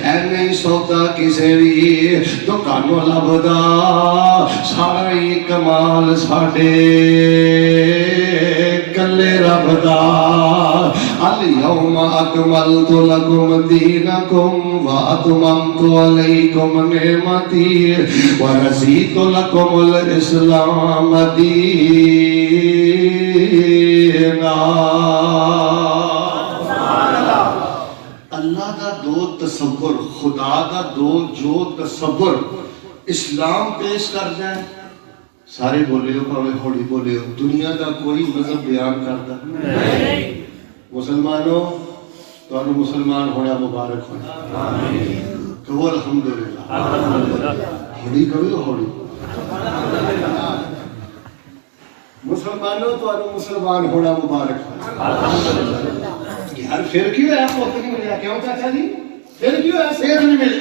اے نہیں سودا کسے بھی دکانوں لبدا سارا ہی کمال ساڈے کلے رب دا۔ اليوم اکملت لکم دینکم واتممت علیکم نعمتی ورضیت لکم الاسلام دینا۔ اللہ دا دو تصور، خدا دا دو جو تصور اسلام پیش کر جائے، سارے بولے ہو پاوے ہوڑی بولے ہو، دنیا دا کوئی مذہب بیان کرتا نہیں۔ مسلمانوں تو انہوں مسلمان ہونا مبارک ہونا، کہو الحمدللہ، ہوڑی کہو ہوڑی، مسلمانوں تو انہوں مسلمان ہونا مبارک ہونا۔ یار پھر کیوں ہے آپ وقت نہیں ملیا؟ کیوں چاچا جی پھر کیوں ہے صحت نہیں ملی؟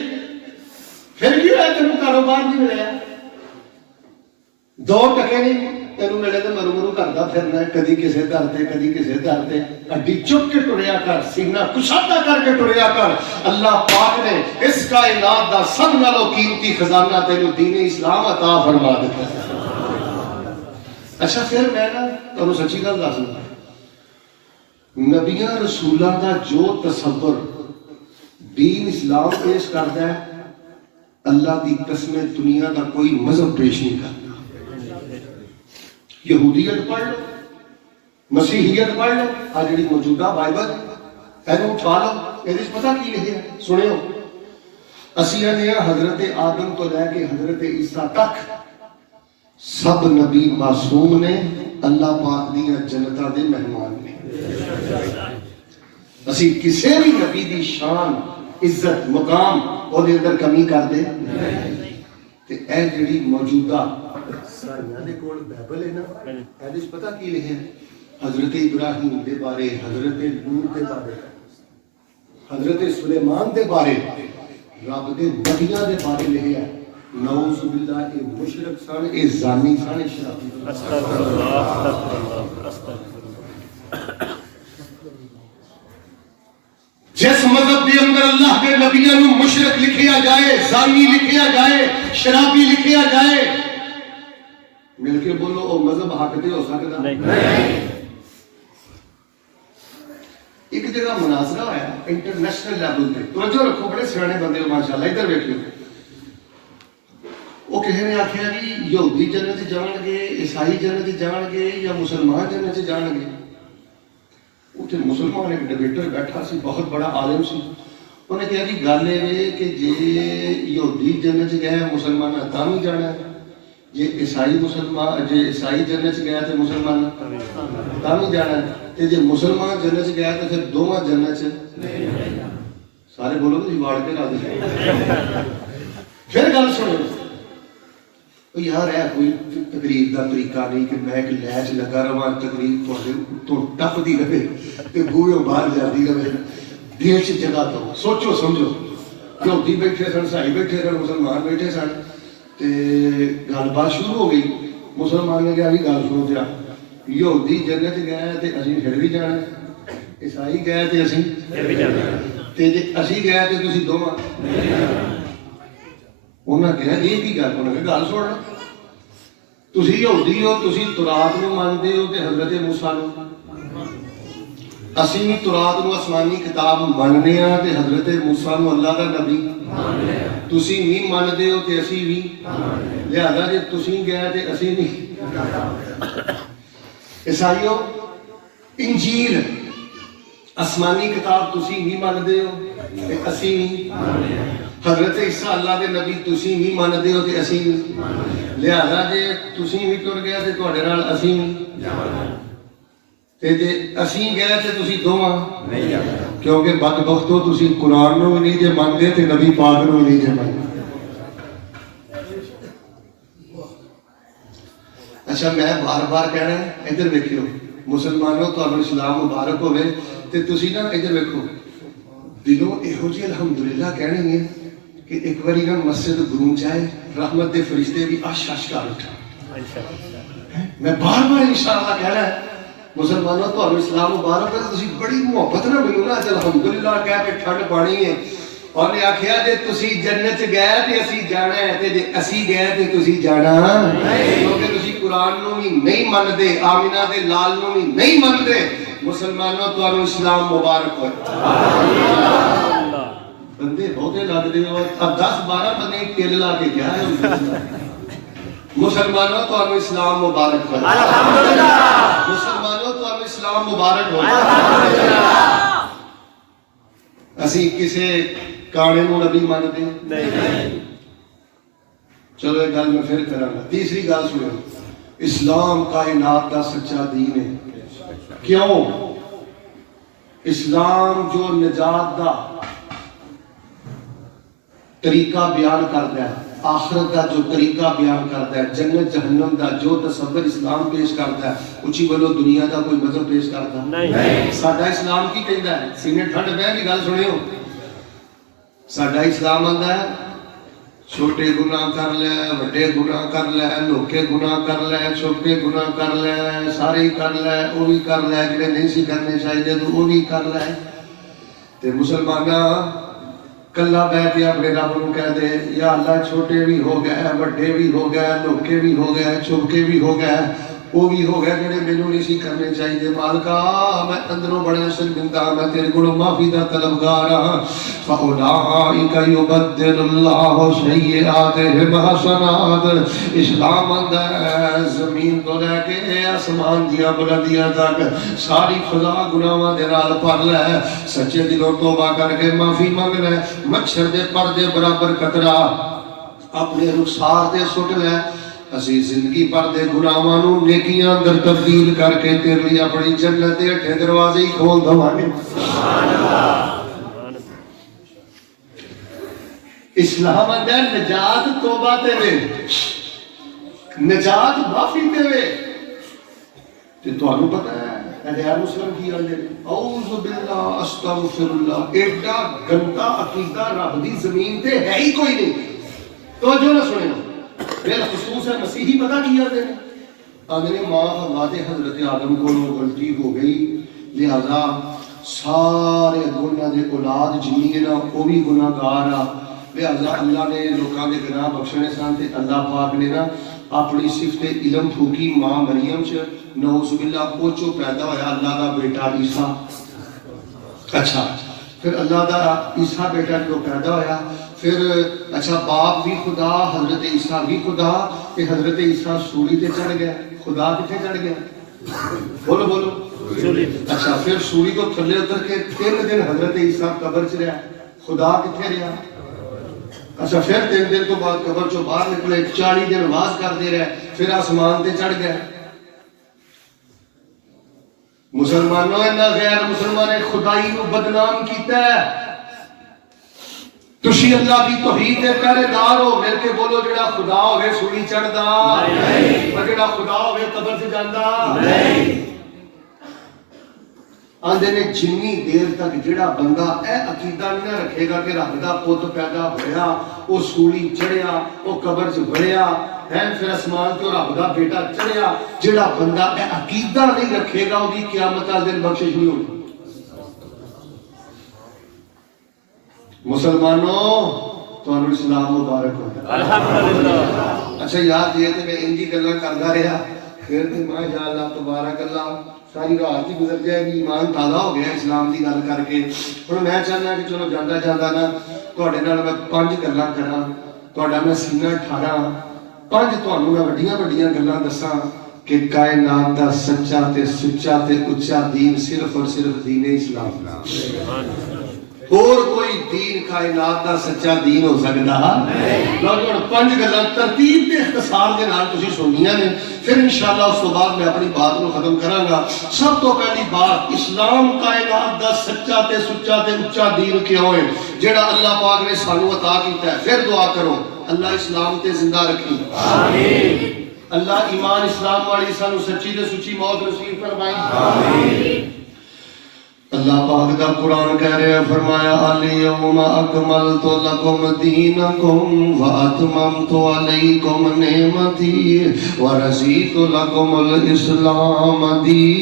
پھر کیوں ہے تینوں کاروبار نہیں ملیا؟ 2 ٹکے نہیں تینوں ملے تو مرو مرو کردا پھرنا، کدی کسے در تے کدی کسے در تے، اڈی چک کے ٹریا کر، سینہ کشادہ کر کے ٹریا کر۔ اللہ پاک نے اس کائنات دا سب نالوں قیمتی خزانہ تینوں دین اسلام عطا فرما دیتا ہے۔ اچھا پھر میں نا تانوں سچی گل دسنا، نبیاں رسولاں دا جو تصور دین اسلام پیش کردا ہے، اللہ دی قسم دنیا دا کوئی مذہب پیش نہیں کرتا۔ یہودیت پڑھ لو، مسیحیت پڑھ لو، آج جڑی موجودہ بائبل اینو اٹھا لو، یہ پتہ کی لکھیا ہے سنیو، اسی نے حضرت آدم تو لے کے حضرت عیسیٰ تک سب نبی معصوم نے، اللہ پاک دی جنتاں دے مہمان نے۔ اسی کسی بھی نبی دی شان عزت مقام او دے اندر کمی کر دے تے اے جڑی موجودہ ساریاں دے کول بائبل ہے نا، اے پتہ کی لکھیا ہے؟ حضرت ابراہیم دے بارے، حضرت لوط دے بارے، حضرت سلیمان دے بارے، رب دے نبیاں دے بارے لکھیا ہے۔ نعوذ باللہ اے مشرک سن، اے زانی سن، اے شرابی سن۔ استغفر اللہ استغفر اللہ استغفر اللہ۔ جس مذہب دے اندر اللہ کے نبیوں نو مشرک لکھیا جائے، زانی لکھیا جائے، شرابی لکھیا جائے، مل کے بولو او مذہب حق دے ہو سکتا نہیں۔ ایک جگہ مناظرہ ہویا انٹرنیشنل لیول پہ، توجہ رکھو، بڑے سیانے بندے ہو ماشاءاللہ، ادھر دیکھو۔ وہ کہہ رہے آخیا جی یہودی جنت جان گے، عیسائی جنت جان گے یا مسلمان جنت جان گے؟ اتنے مسلمان ایک ڈیبیٹر بیٹھا سی، بہت بڑا عالم سی، انہیں کہا جی گل یہ کہ جی یہودی جنت گئے مسلمان تاں بھی جانا ہے، جی عیسائی مسلمان جی عیسائی جنت گیا تو مسلمان تاں بھی جانا ہے، تے جی مسلمان جنت گیا تو پھر دونوں جنت سارے بولو جی واڑ کے راضی۔ پھر گل سنو، یار ہے کوئی تقریر کا طریقہ نہیں کہ میں ایک لیچ لگا رہا تقریر تو ٹپتی رہے تو بوہے باہر جاتی رہے. دل چ جگہ دو, سوچو سمجھو. یہودی بیٹھے سن, عیسائی بیٹھے سن, مسلمان بیٹھے سن, تے گل بات شروع ہو گئی. مسلمان نے کہا بھی گل سنو دیا, یہودی جنت گئے تے اسی پھر بھی جانا, عیسائی گئے تے اسی پھر بھی جانا, تے جے اسی گئے تے تسی دوواں. انہاں کہا یہ کی گل, انہاں کہا گل سن, تسی یہودی ہو, تسی تورات نو مانتے ہو تے حضرت موسیٰ نو, اسی بھی تورات نو آسمانی کتاب مننے ہاں تے حضرت موسیٰ نو اللہ دا نبی, تسی نہیں مانتے ہو تے اسی بھی, لہذا جے تسی گئے تے اسی نہیں. عیسائیو انجیل آسمانی کتاب تسی نہیں مانتے ہو تے اسی نہیں, حضرت عیسیٰ اللہ دے نبی تسی نہیں مانتے ہو تے اسی نہیں, لہذا جے تسی بھی ٹر گئے تے تواڈے نال اسی نہیں, تے جے اسی گئے تے تسی دوواں نہیں جانا, کیونکہ بدبختو تسی قرآن نو بھی نہیں جے مانتے تے نبی پاک نو بھی نہیں جے مانتے. اچھا میں بار بار کہنا ہے, ادھر ویکھیو مسلمانوں, تانوں اسلام مبارک ہوے تے تسی نا ادھر ویکھو, دلوں یہو جی الحمدللہ کہنے ہیں کہ ایک باری نا مسجد گرون جائے, رحمت دے فرشتے بھی اش اش کر اٹھا. میں بار بار انشاءاللہ کہنا ہے مسلمانوں, تانوں اسلام مبارک ہے, تسی بڑی محبت نہ ملو نا الحمدللہ کہہ کے ٹھنڈ پانی ہے. اور نے آکھیا جے تسی جنت گئے تے اسی جانا ہے, تے جے اسی گئے تے تسی جانا نہیں, کیونکہ تسی قرآن نو بھی نہیں مانتے, آمینہ دے لال نو بھی نہیں مانتے. مسلمانوں تانوں اسلام مبارک ہوئے. بندے بہتے لگتے ہو, اب 10-12 بندے تیل لا کے کیا ہے. مسلمانوں تانوں اسلام مبارک ہوئے. مسلمانوں تانوں اسلام مبارک ہوئے. اسی کسے کانے نو نبی مانتے نہیں. چلو ایک گل میں پھر کراں گا. تیسری گل سنو, اسلام کائنات کا سچا دین ہے. کیوں؟ اسلام جو نجات دا طریقہ بیان کرتا ہے, آخرت دا جو طریقہ بیان کرتا ہے, جنت جہنم دا جو تصور اسلام پیش کرتا ہے, اچھی بولو دنیا دا کوئی مذہب پیش کرتا نہیں. ساڈا اسلام کی کہندا ہے, سینے ٹھنڈ پہ بھی گل سنیو, ساڈا اسلام آندا ہے چھوٹے گناہ کر لے, بڑے گناہ کر لے, لوکے گناہ کر لے, چھوٹے گناہ کر لے, سارے ہی کر لے, وہ بھی کر لے, جڑے نہیں سی کرنے چاہیے تو وہ بھی کر لے. تے مسلماناں کلا بیٹھ کے اپنے رب نو کہہ دے, یا اللہ چھوٹے بھی ہو گئے, بڑے بھی ہو گئے, لوکے بھی ہو گئے, چھوکے بھی ہو گئے, وہ بھی ہو گئے جڑے مینوں نہیں سی کرنے چاہیے. مالکا میں اندروں بڑا شرمندہ, میں تیرے کولوں معافی دا طلبگار ہاں. فاولئک یبدل اللہ سیئاتہم حسنات. اسلام آندا ہے زمین تو لے کے آسمان دیاں بلندیاں تک ساری فضا گناہاں دے نال بھر لے, سچے دلوں توبہ کر کے معافی منگ لے, مچھر دے پر دے برابر قطرہ اپنے رخسار تے سٹ لے. اسی زندگی پر دے گناہاں نو نیکیاں اندر تبدیل کر کے تیرے لیے اپنی جنت دے اٹھے دروازے ہی کھول دواں گے. سبحان اللہ. اسلام اندر نجات توبہ تے وے, نجات معافی تے وے. تے تانوں پتہ ہے غیر مسلم کی آندے اعوذ باللہ استغفر اللہ, ایڈا گندا عقیدہ رب دی زمین تے ہے ہی کوئی نہیں. توجہ نہ سنو, بالخصوص ہے مسیحی پتہ کی آندے نے, آندے نے ماں حوا تے حضرت آدم کو غلطی ہو گئی, لہذا سارے گناہ دے اولاد جنی ہے نا وہ بھی گناہ گار آ, لہذا اللہ نے لوکاں دے گناہ بخشنے سان تے اللہ پاک نے نا اپنی صفت علم پھوکی ماں مریم چ, نعوذ باللہ پوچو پیدا ہویا اللہ دا بیٹا عیسیٰ. اچھا پھر اللہ دا عیسیٰ بیٹا جو پیدا ہویا, پھر اچھا باپ بھی خدا, حضرت عیسیٰ بھی خدا, کہ حضرت عیسیٰ سولی تے چڑھ گیا. خدا کتنے چڑھ گیا؟ بولو بولو. اچھا پھر سولی کو تھلے اتر کے 3 دن حضرت عیسیٰ قبر چ رہا, خدا کتنے رہا؟ اچھا پھر 3 دن تو بعد قبر چوں باہر نکلے, 40 دن واز کرتے رہے, پھر آسمان تے چڑھ گئے. مسلمانوں نے غیر مسلمان خدائی کو بدنام کیتا ہے. تسی اللہ کی توحید دے پہرے دار ہو. مل کے بولو جڑا خدا ہوئے سولی چڑھدا اور جڑا خدا ہوئے قبر سے جاندا نہیں. آندے نے جنی دیر تک جڑا بندہ اے عقیدہ نہ رکھے گا کہ رب دا پت پیدا ہویا, وہ سولی چڑھیا, وہ قبر چ بڑھیا ہے, پھر اسمان تو رب دا بیٹا چڑھیا, جڑا بندہ اے عقیدہ نہیں رکھے گا وہ قیامت والے دن بخشش نہیں ہونی. مسلمانوں تمہیں اسلام مبارک ہو. الحمدللہ. اچھا یاد یہ کہ میں ان کی گلاں کردا رہا, پھر تے ماشاءاللہ تبارک اللہ ساری رات ہی گزر جائے گی, ایمان تازہ ہو گیا اسلام دی گل کر کے. ہن میں چاہنا کہ چلو جاندا جاندا نا تواڈے نال میں 5 گلاں کراں, تواڈا میں سینہ ٹھاراں, 5 تانوں میں وڈیاں وڈیاں گلاں دساں کہ کائنات دا سچا تے سچا تے اچا دین صرف اور صرف دین اسلام دا. اور کوئی دین کائنات دا سچا دین ہو سکتا نہیں. لوگوں 5 گلاں ترتیب تے اختصار دے نال تسی سنیاں نے, پھر انشاءاللہ اس تو بعد میں اپنی بات کو ختم کراں گا. سب تو پہلی بات, اسلام کائنات دا سچا تے سچا تے اچا دین کیوں ہے جڑا اللہ پاک نے سانو عطا کیتا ہے. پھر دعا کرو اللہ اسلام تے زندہ رکھی, آمین. اللہ ایمان اسلام والی سانو سچی تے سچی موت نصیب فرمائے, آمین. اللہ پاک دا قرآن کہہ رہے ہیں, فرمایا الیوم اکملت لکم دینکم واتممت علیکم نعمتی ورضیت لکم الاسلام دینا.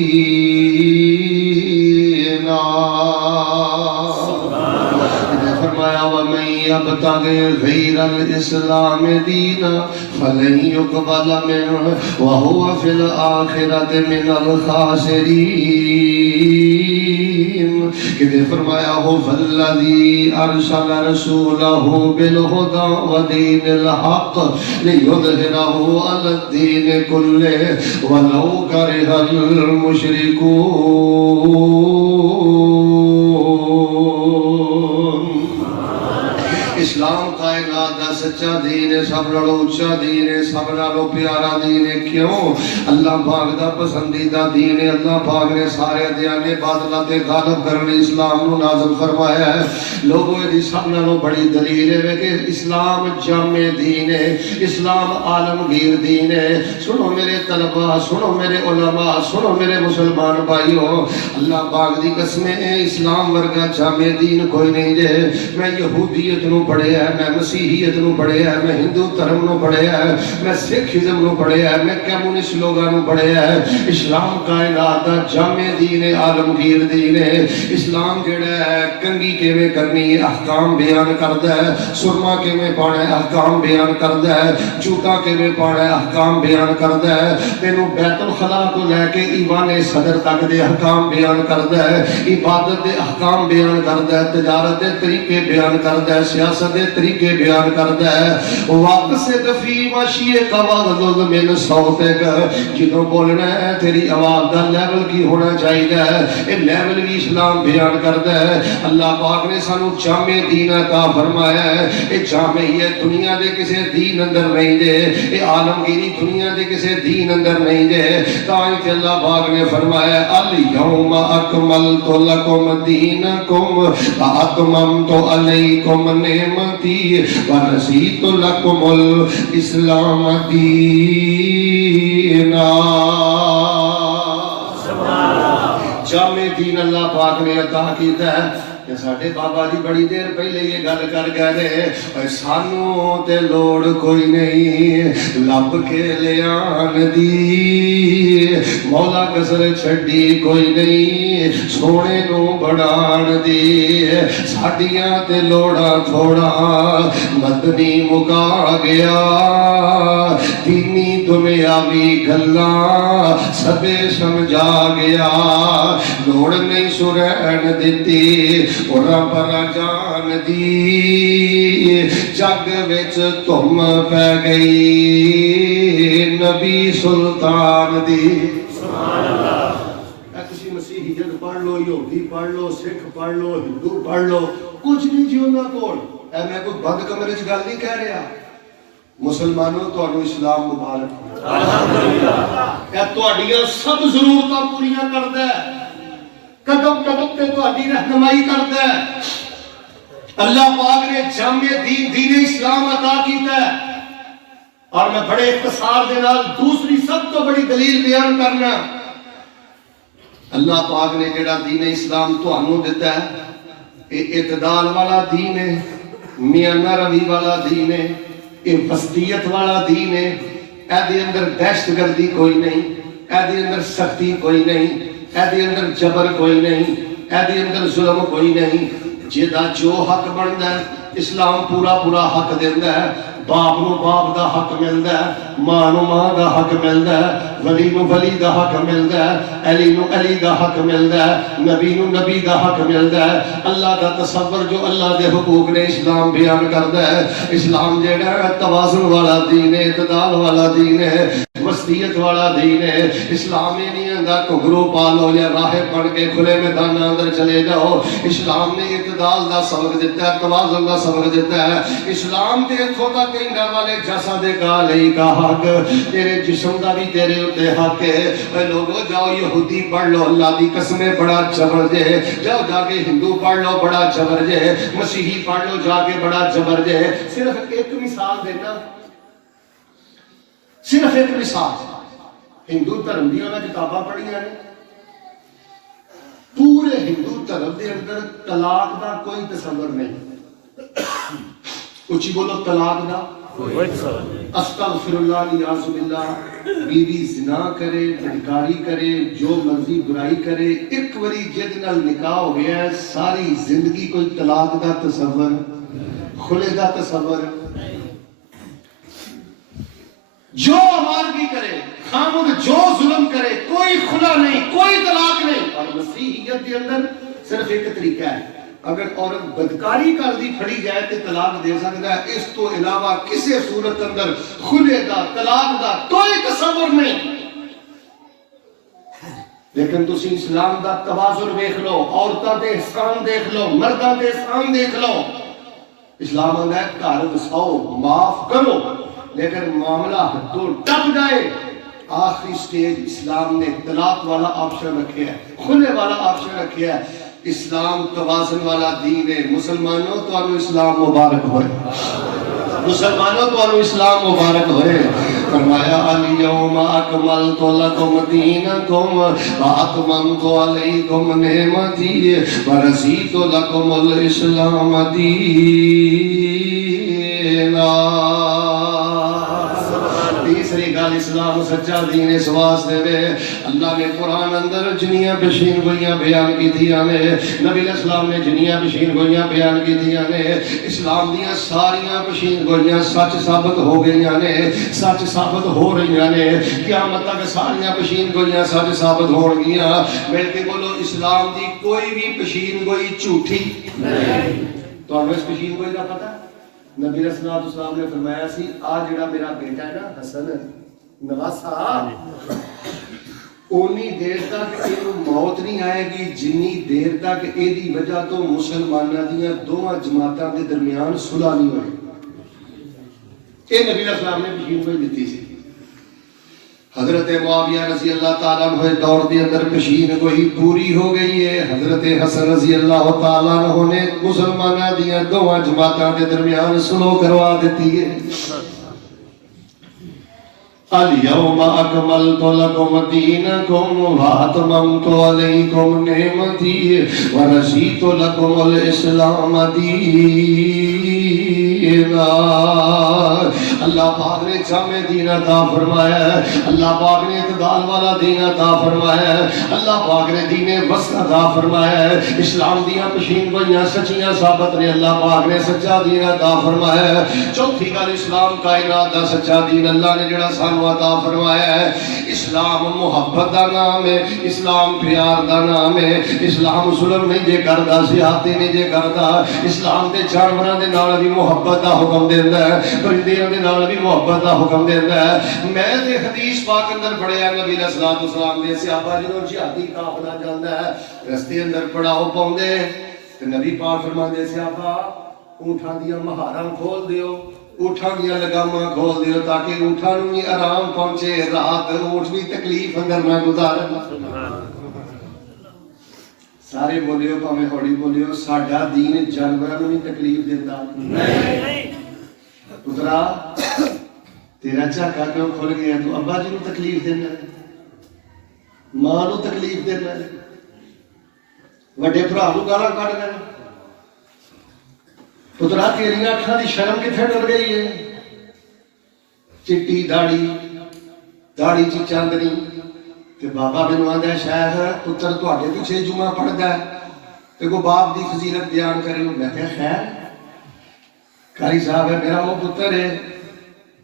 فرمایا ومن یبتغی غیر الاسلام دینا فلن یقبل منہ وہو فی الآخرۃ من الخاسرین. کہ دے فرمایا ہو فالذی ارسل رسولہ بالہدی ودین الحق لیظہرہ علی الدین کلہ ولو کرہ المشرکون. اسلام کائنات دا سچا دین ہے, سب نالوں اونچا دین ہے, سب نالوں پیارا دین ہے. کیوں؟ اللہ پاک دا پسندیدہ دین ہے. اللہ پاک نے سارے ادیان باطلاں تے غالب کرنے اسلام نو نازل فرمایا ہے. لوگوں دی سب نالوں بڑی دلیل ہے کہ اسلام جامع دین ہے, اسلام عالمگیر دین ہے. سنو میرے طلباء, سنو میرے علماء, سنو میرے مسلمان بھائیوں, اللہ پاک دی قسم ہے اسلام ورگا جامع دین کوئی نہیں ہے. میں یہودیت نو پڑھیا ہے, میں مسیحیت نو پڑھیا ہے, میں ہندو دھرم نو پڑھیا ہے, میں سکھزم نو پڑھیا ہے, میں کمیونسٹ لوگاں نو پڑھیا ہے. اسلام کائنات دا جامع دین ہے, عالمگیر دین ہے. اسلام جڑا ہے کنگھی کیویں کرنی احکام بیان کردا ہے, سرما کیویں پانا ہے احکام بیان کردا ہے, جوتا کیویں پانا ہے احکام بیان کردا ہے. تینوں بیت الخلا تو لے کے ایوان صدر تک دے احکام بیان کردا ہے, عبادت دے احکام بیان کردا ہے, تجارت دے طریقے بیان کردا ہے, سیاست دے طریقے بیان کردا ہے. واقصد فی مشیک واغضض من صوتک, جدوں بولنا ہے تیری آواز دا لیول کی ہونا چاہیے, اے لیول بھی اسلام بیان کردا ہے. اللہ پاک نے سانو جامع دین عطا فرمایا ہے. اے جامع ہی ہے, دنیا دے کسے دین اندر نہیں دے, اے عالمگیری دنیا دے کسے دین اندر نہیں دے. تاں کہ اللہ پاک نے فرمایا الیوم اکملت لکم دینکم واتممت علیکم نعمتی ورضیت لکم الاسلام دینا. جامع دین اللہ پاک نے عطا کیتا ہے. کہ ساڈے بابا جی بڑی دیر پہلے یہ گل کر گئے, سانو تے لوڑ کوئی نہیں لب کے لیان دی, مولا کسر چھڈی کوئی نہیں سونے نو بڑھان دی. ساڈیاں تے لوڑا تھوڑا مدنی مکا گیا, دینی دنیاوی گلاں سبے سمجھا گیا. لوڑ نہیں سرین دتی رب جان دی, جگ وچ تم پہ گئی نبی سلطان دی. سبحان اللہ. کسی مسیحیت پڑھ لو, یہودی پڑھ لو, سکھ پڑھ لو, ہندو پڑھ لو, کچھ نہیں جی انہاں کول. اے میں کوئی بند کمرے چ گل نہیں کہہ رہا. مسلمانوں تانوں اسلام مبارک ہو. الحمدللہ. اے تہاڈیاں سب ضرورتاں پوریاں کردا ہے, قدم قدم تے تہاڈی رہنمائی کردا ہے. اللہ پاک نے جامع دین اسلام عطا کیتا ہے. اور میں بڑے اختصار دے نال دوسری سب تو بڑی دلیل بیان کرنا. اللہ پاک نے جڑا دین اسلام تانوں دیتا ہے یہ اعتدال والا دین ہے, میانہ روی والا دین ہے, یہ وسطیت والا دین ہے. اے دے اندر دہشت گردی کوئی نہیں, اے دے اندر سختی کوئی نہیں, اے دے اندر جبر کوئی نہیں, اے دے اندر ظلم کوئی نہیں. جدا جو حق بندا ہے اسلام پورا پورا حق دیندا ہے. باپ نو باپ دا حق ملدا ہے, ماں نو ماں دا حق ملدا ہے, ولی نو ولی دا حق ملدا ہے, علی نو علی دا حق ملدا ہے, نبی نو نبی دا حق ملدا ہے. اللہ دا تصور جو اللہ دے حقوق نے اسلام بیان کردا ہے. اسلام جیڑا ہے توازن والا دین ہے, اعتدال والا دین ہے, وسطیت والا دین ہے. اسلام یہ نہیں آندا گھگرو پالو یا راہ پڑ کے کھلے میدان اندر چلے جاؤ. اسلام نے اعتدال دا سبق دیتا ہے, توازن دا سبق دیتا ہے. اسلام تے اتھوں تک کہندا والے جسد کا علی کا حق, تیرے جسم دا بھی تیرے اوتے حق ہے. اے لوگو جاؤ یہودی پڑھ لو اللہ دی قسمیں بڑا جبر جے, جاؤ جا کے ہندو پڑھ لو بڑا جبر جے, مسیحی پڑھ لو جا کے بڑا جبر جے. صرف ایک مثال دینا, صرف ایک مثال. ہندو دھرم دیا میں کتاباں پڑھیاں نے, پورے ہندو دھرم دے اندر طلاق دا کوئی تصور نہیں. اچھی بولو طلاق دا استغفر اللہ نیاز باللہ. بیوی زنا کرے, بدکاری کرے, جو مرضی برائی کرے, ایک وری جد نال نکاح ہو گیا ہے ساری زندگی کوئی طلاق دا تصور, خلے دا تصور. جو آوارگی کرے, خامد جو ظلم کرے, کوئی خلا نہیں, کوئی طلاق نہیں. اور مسیحیت کے اندر صرف ایک طریقہ ہے, اگر عورت بدکاری کر دی پھڑی جائے تو طلاق دے سکتا ہے. اس تو علاوہ کسی صورت اندر خلے دا طلاق دا کوئی تصور نہیں. لیکن تسی اسلام دا توازن دیکھ لو, عورتاں دے احسان دیکھ لو, مرداں دے احسان دیکھ لو. اسلام آندا ہے گھر وساؤ, معاف کرو, لیکن معاملہ حدوں ٹپ جائے آخری سٹیج اسلام نے طلاق والا آپشن رکھے ہے, خلے والا آپشن رکھے ہے. اسلام توازن والا دین ہے. مسلمانوں تو انو اسلام مبارک ہوئے, مسلمانوں تو انو اسلام مبارک ہوئے. فرمایا الیوم اکملت لکم دینکم واتممت علیکم نعمتی ورضیت لکم الاسلام دینا. تیسری گل اسلام سچا دین اس واسطے وے اللہ نے قرآن اندر جنیاں پشین گوئیاں بیان کی دیا نے, نبی علیہ السلام نے جنیاں پشین گوئیاں بیان کی دیا نے. اسلام دیاں ساریاں پشین گوئیاں سچ ثابت ہو گئیاں نے, سچ ثابت ہو رہیاں نے. قیامت تک ساریاں پشین گوئیاں سچ ثابت ہو گئیاں. مل کے بولو اسلام دی کوئی بھی پشین گوئی جھوٹی نہیں. تو ہمیں اس پشین گوئی کا پتہ ہے, نبی علیہ السلام نے فرمایا سی آج جڑا میرا بیٹا ہے نا حسن نواسا, اونی دیر تک یہ موت نہیں آئے گی جنی دیر تک یہ دی وجہ تو مسلمانہ دیاں دوہاں جماعتاں کے درمیان صلح نہیں ہوئی. یہ نبی علیہ السلام نے پشین گوئی دیتی سی. حضرت معاویہ رضی اللہ تعالیٰ عنہ دور دے اندر پشین گوئی پوری ہو گئی ہے. حضرت حسن رضی اللہ تعالیٰ عنہ نے مسلمانہ دیاں دوہاں جماعتاں کے درمیان صلح کروا دیتی ہے. الیوم اکملت لکم دینکم واتممت علیکم نعمتی ورضیت لکم الاسلام دینا. اللہ پاک نے جامع دین عطا فرمایا ہے, اللہ پاک نے اعتدال والا دین عطا فرمایا ہے, اللہ پاک نے دین وسط عطا فرمایا ہے. اسلام دیاں پشین گوئیاں سچیاں ثابت نے, اللہ پاک نے سچا دین عطا فرمایا ہے. چوتھی گل اسلام کائنات دا سچا دین اللہ نے جڑا سانو عطا فرمایا ہے. اسلام محبت دا نام ہے, اسلام پیار دا نام ہے. اسلام ظلم نہیں جے کردا, زیادتی نہیں جے کردا. اسلام دے جانوراں دے نال بھی محبت دا حکم دیندا ہے, پرندیاں دے نال بھی محبت دا حکم دیندا ہے. میں تے حدیث پاک اندر پڑھیا نبی علیہ السلام دے صحابہ جدوں جہادی قافلہ جاندا ہے رستے اندر پڑاؤ پاؤندے تے نبی پاک فرماندے صحابہ اونٹاں دیاں مہاراں کھول دیو, اونٹاں دیاں لگاماں کھول دیو تاکہ اونٹاں نوں بھی آرام پہنچے, رات اونٹ بھی تکلیف اندر نہ گزارن. سارے بولیو پاویں ہوڑی بولیو ساڈا دین جانوراں نوں نہیں تکلیف دیندا نہیں پترا تیرا جھاکا کیوں کھل گیا تو ابا جی نوں تکلیف دینا ہے ماں نوں تکلیف دینا ہے وڈے بھرا نوں گالاں کڈ دینا پترا تیری اکھاں دی شرم کتھے ڈر گئی ہے چٹی داڑھی چ چاندنی تے بابا مینوں آندا ہے شیخ پتر تہاڈے پیچھے جمعہ پڑھدا ہے تے کو باپ دی فضیلت بیان کرے میں کہا خیر قاری صاحب ہے میرا وہ پتر ہے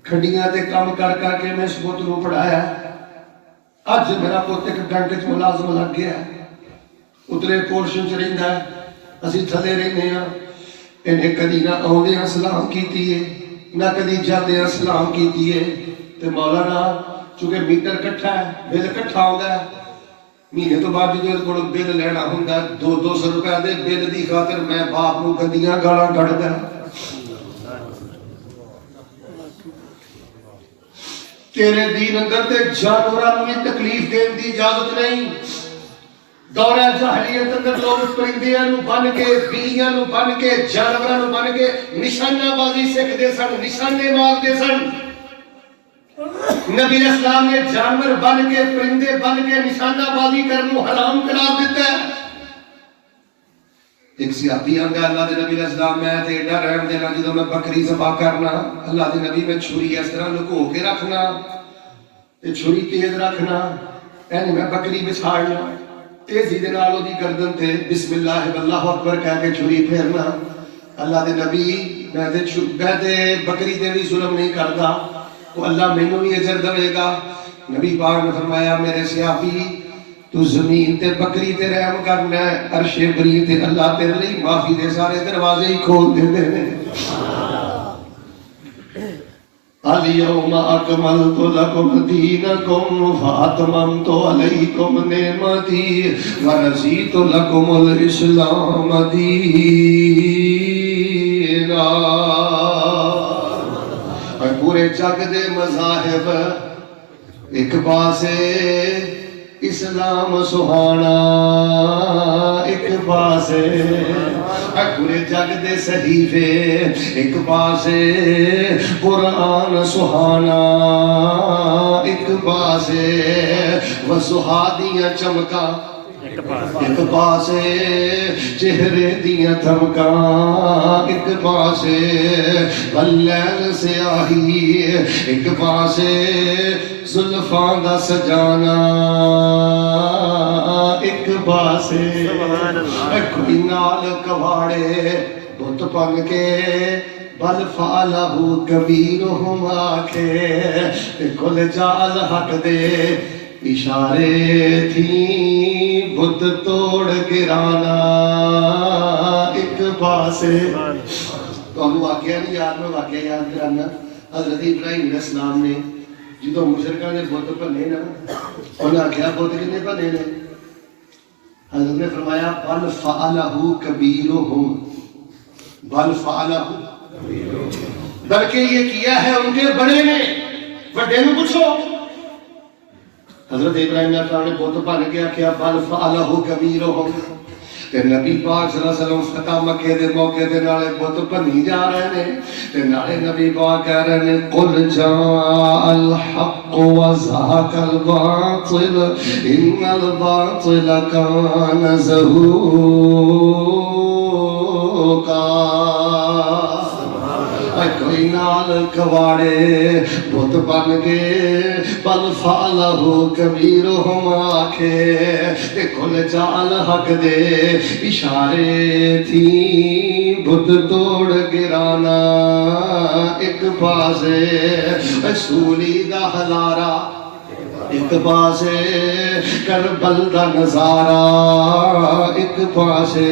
کھڈیاں تے کام کر کر کے میں اس پتر نوں پڑھایا اج میرا پوت ایک بینک وچ ملازم لگ گیا اتلے پورشن چ رہندا ہے اسی تھلے رہنے ہاں انہیں کدی نہ آوندیاں سلام کیتی ہے نہ کدی جاندیاں سلام کیتی ہے تے مولانا چونکہ میٹر کٹھا ہے بل کٹھا ہوندا ہے مہینے تو بعد جو کول بل لینا ہوندا ہے 200 روپے دے بل دی خاطر میں باپ نوں گندیاں گالاں کڈدا تیرے دین اندر تے جانوراں نوں تکلیف دین دی اجازت نہیں دورہ جاہلیت اندر لوگ پرندیاں نوں بن کے بلیاں نوں بن کے جانوراں نوں بن کے نشانہ بازی سکھدے سن نشانے مارتے سن نبی اسلام نے جانور بن کے پرندے بن کے نشانہ بازی کرنو حرام قرار دیتا ہے ایک صحابی آندا اللہ دے نبی اسلام میں تے ایڈا رحم دینا جدوں میں بکری ذبح کرنا اللہ دے نبی میں چھری اس طرح لکو کے رکھنا تے چھری تیز رکھنا اینی میں بکری بچھاڑنا تیزی دے نال اودی گردن تے بسم اللہ واللہ اکبر کہہ کے چھری پھیرنا اللہ دے نبی میں تے بکری تے بھی ظلم نہیں کردا تو اللہ مینوں بھی اجر دے گا نبی پاک نے فرمایا میرے صحابی تو زمین تے بکری تے رحم کرنا ہے عرش بری تے اللہ تیرے لیے معافی دے سارے دروازے ہی کھول دیندے نے اليوم اکملت لکم دینکم واتممت علیکم نعمتی ورضیت لکم الاسلام دینا پورے جگ دے مذاہب ایک پاسے اسلام سہانا ایک پاسے پورے جگ دے صحیفے ایک پاسے قرآن سہانا ایک پاسے وضحا دیاں چمکاں ایک پاسے چہرے دیاں تھمکاں ایک پاسے واللیل سے آہی ایک پاسے زلفاں دا سجانا ایک پاسے کوئی نال کواڑے بت پن کے بل فعلہو کبیرہم آکھے کل جال حق دے اشارے تھیں بت توڑ گرانا ایک پاسے تو ہم واقعہ نہیں یاد میں واقعہ یاد کرانا حضرت ابراہیم علیہ السلام نے جدو مشرکہ نے بت بنے نا انہاں کیا بت کنے بنے نے حضرت نے فرمایا بل فعلہو کبیرہم بل فعلہو بلکہ یہ کیا ہے ان کے بڑے نے بڑے نے پوچھو حضرت ابراہیم علیہ السلام نے بت بن گیا کیا بل فعلہو کبیرہم تے نبی پاک صلی اللہ علیہ وسلم فتح مکے دے موقع دے نالے بت بنی جا رہے ہیں تے نالے نبی پاک کہہ رہے ہیں قل جاء الحق وزهق الباطل ان الباطل كان زهوقا کوئی نال کواڑے بت بن کے بل فعلہو کبیرہم آکھے تے کل جال حق دے اشارے تھی بت توڑ گرانا ایک پاسے سولی دا ہلارا ایک پاسے کربل دا نظارہ ایک پاسے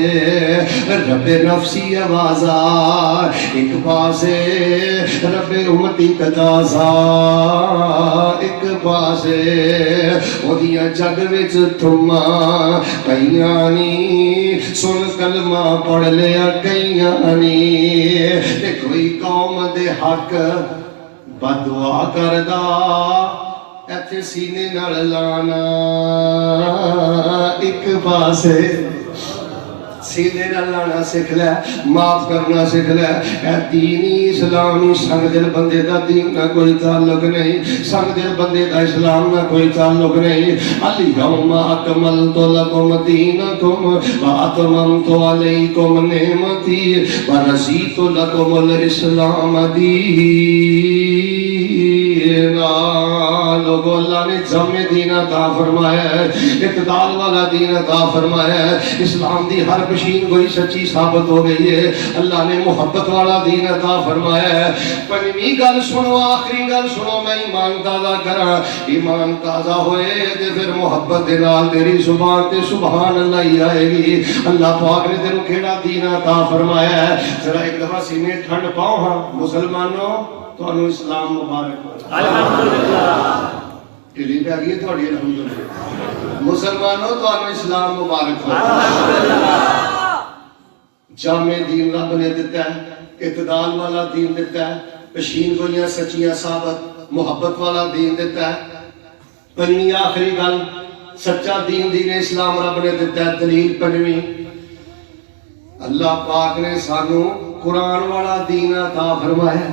رب نفسی آوازہ ایک پاسے رب امتی تقاضا ایک پاسے اودیاں جگ وچ تھما کئیانی سن کلمہ پڑھ لیا کئیانی تے کوئی قوم دے حق بدعا کردا ایتھے سینے نال لانا ایک پاسے سیدھے نال لانا سکھ لے، معاف کرنا سکھ لے۔ اے دینی اسلامی سنگ دل بندے دا دین نہ کوئی تعلق نہیں، سنگ دل بندے دا اسلام نہ کوئی تعلق نہیں۔ الیوم اکملت لکم دینکم واتممت علیکم نعمتی ورضیت لکم الاسلام دینا۔ لوگو اللہ نے جمع دین عطا فرمایا ہے، اعتدال والا دین عطا فرمایا ہے۔ اسلام دی ہر پشین کوئی سچی ثابت ہو گئی ہے۔ اللہ نے محبت والا دین عطا فرمایا ہے۔ پنجویں گل سنو، آخری گل سنو، میں ایمان تازہ کراں۔ ایمان تازہ ہوئے تے پھر محبت دے نال تیری زبان تے سبحان اللہ ہی آئے گی۔ اللہ پاک نے تینوں کیڑا دین عطا فرمایا ہے؟ ذرا ایک دفعہ سینے ٹھنڈ پاؤ ہاں مسلمانوں، تانوں اسلام مبارک ہو۔ الحمدللہ ٹھیک پہ آگئی ہے تھوڑی الحمدللہ۔ مسلمانوں تانوں اسلام مبارک ہو۔ جامع دین رب نے دیتا ہے، اعتدال والا دین دیتا ہے، پشین گوئیاں سچیاں ثابت محبت والا دین دیتا ہے۔ پنجویں آخری گل، سچا دین دین اسلام رب نے دیتا ہے۔ دلیل پنجویں، اللہ پاک نے سانو قرآن والا دین عطا فرمایا۔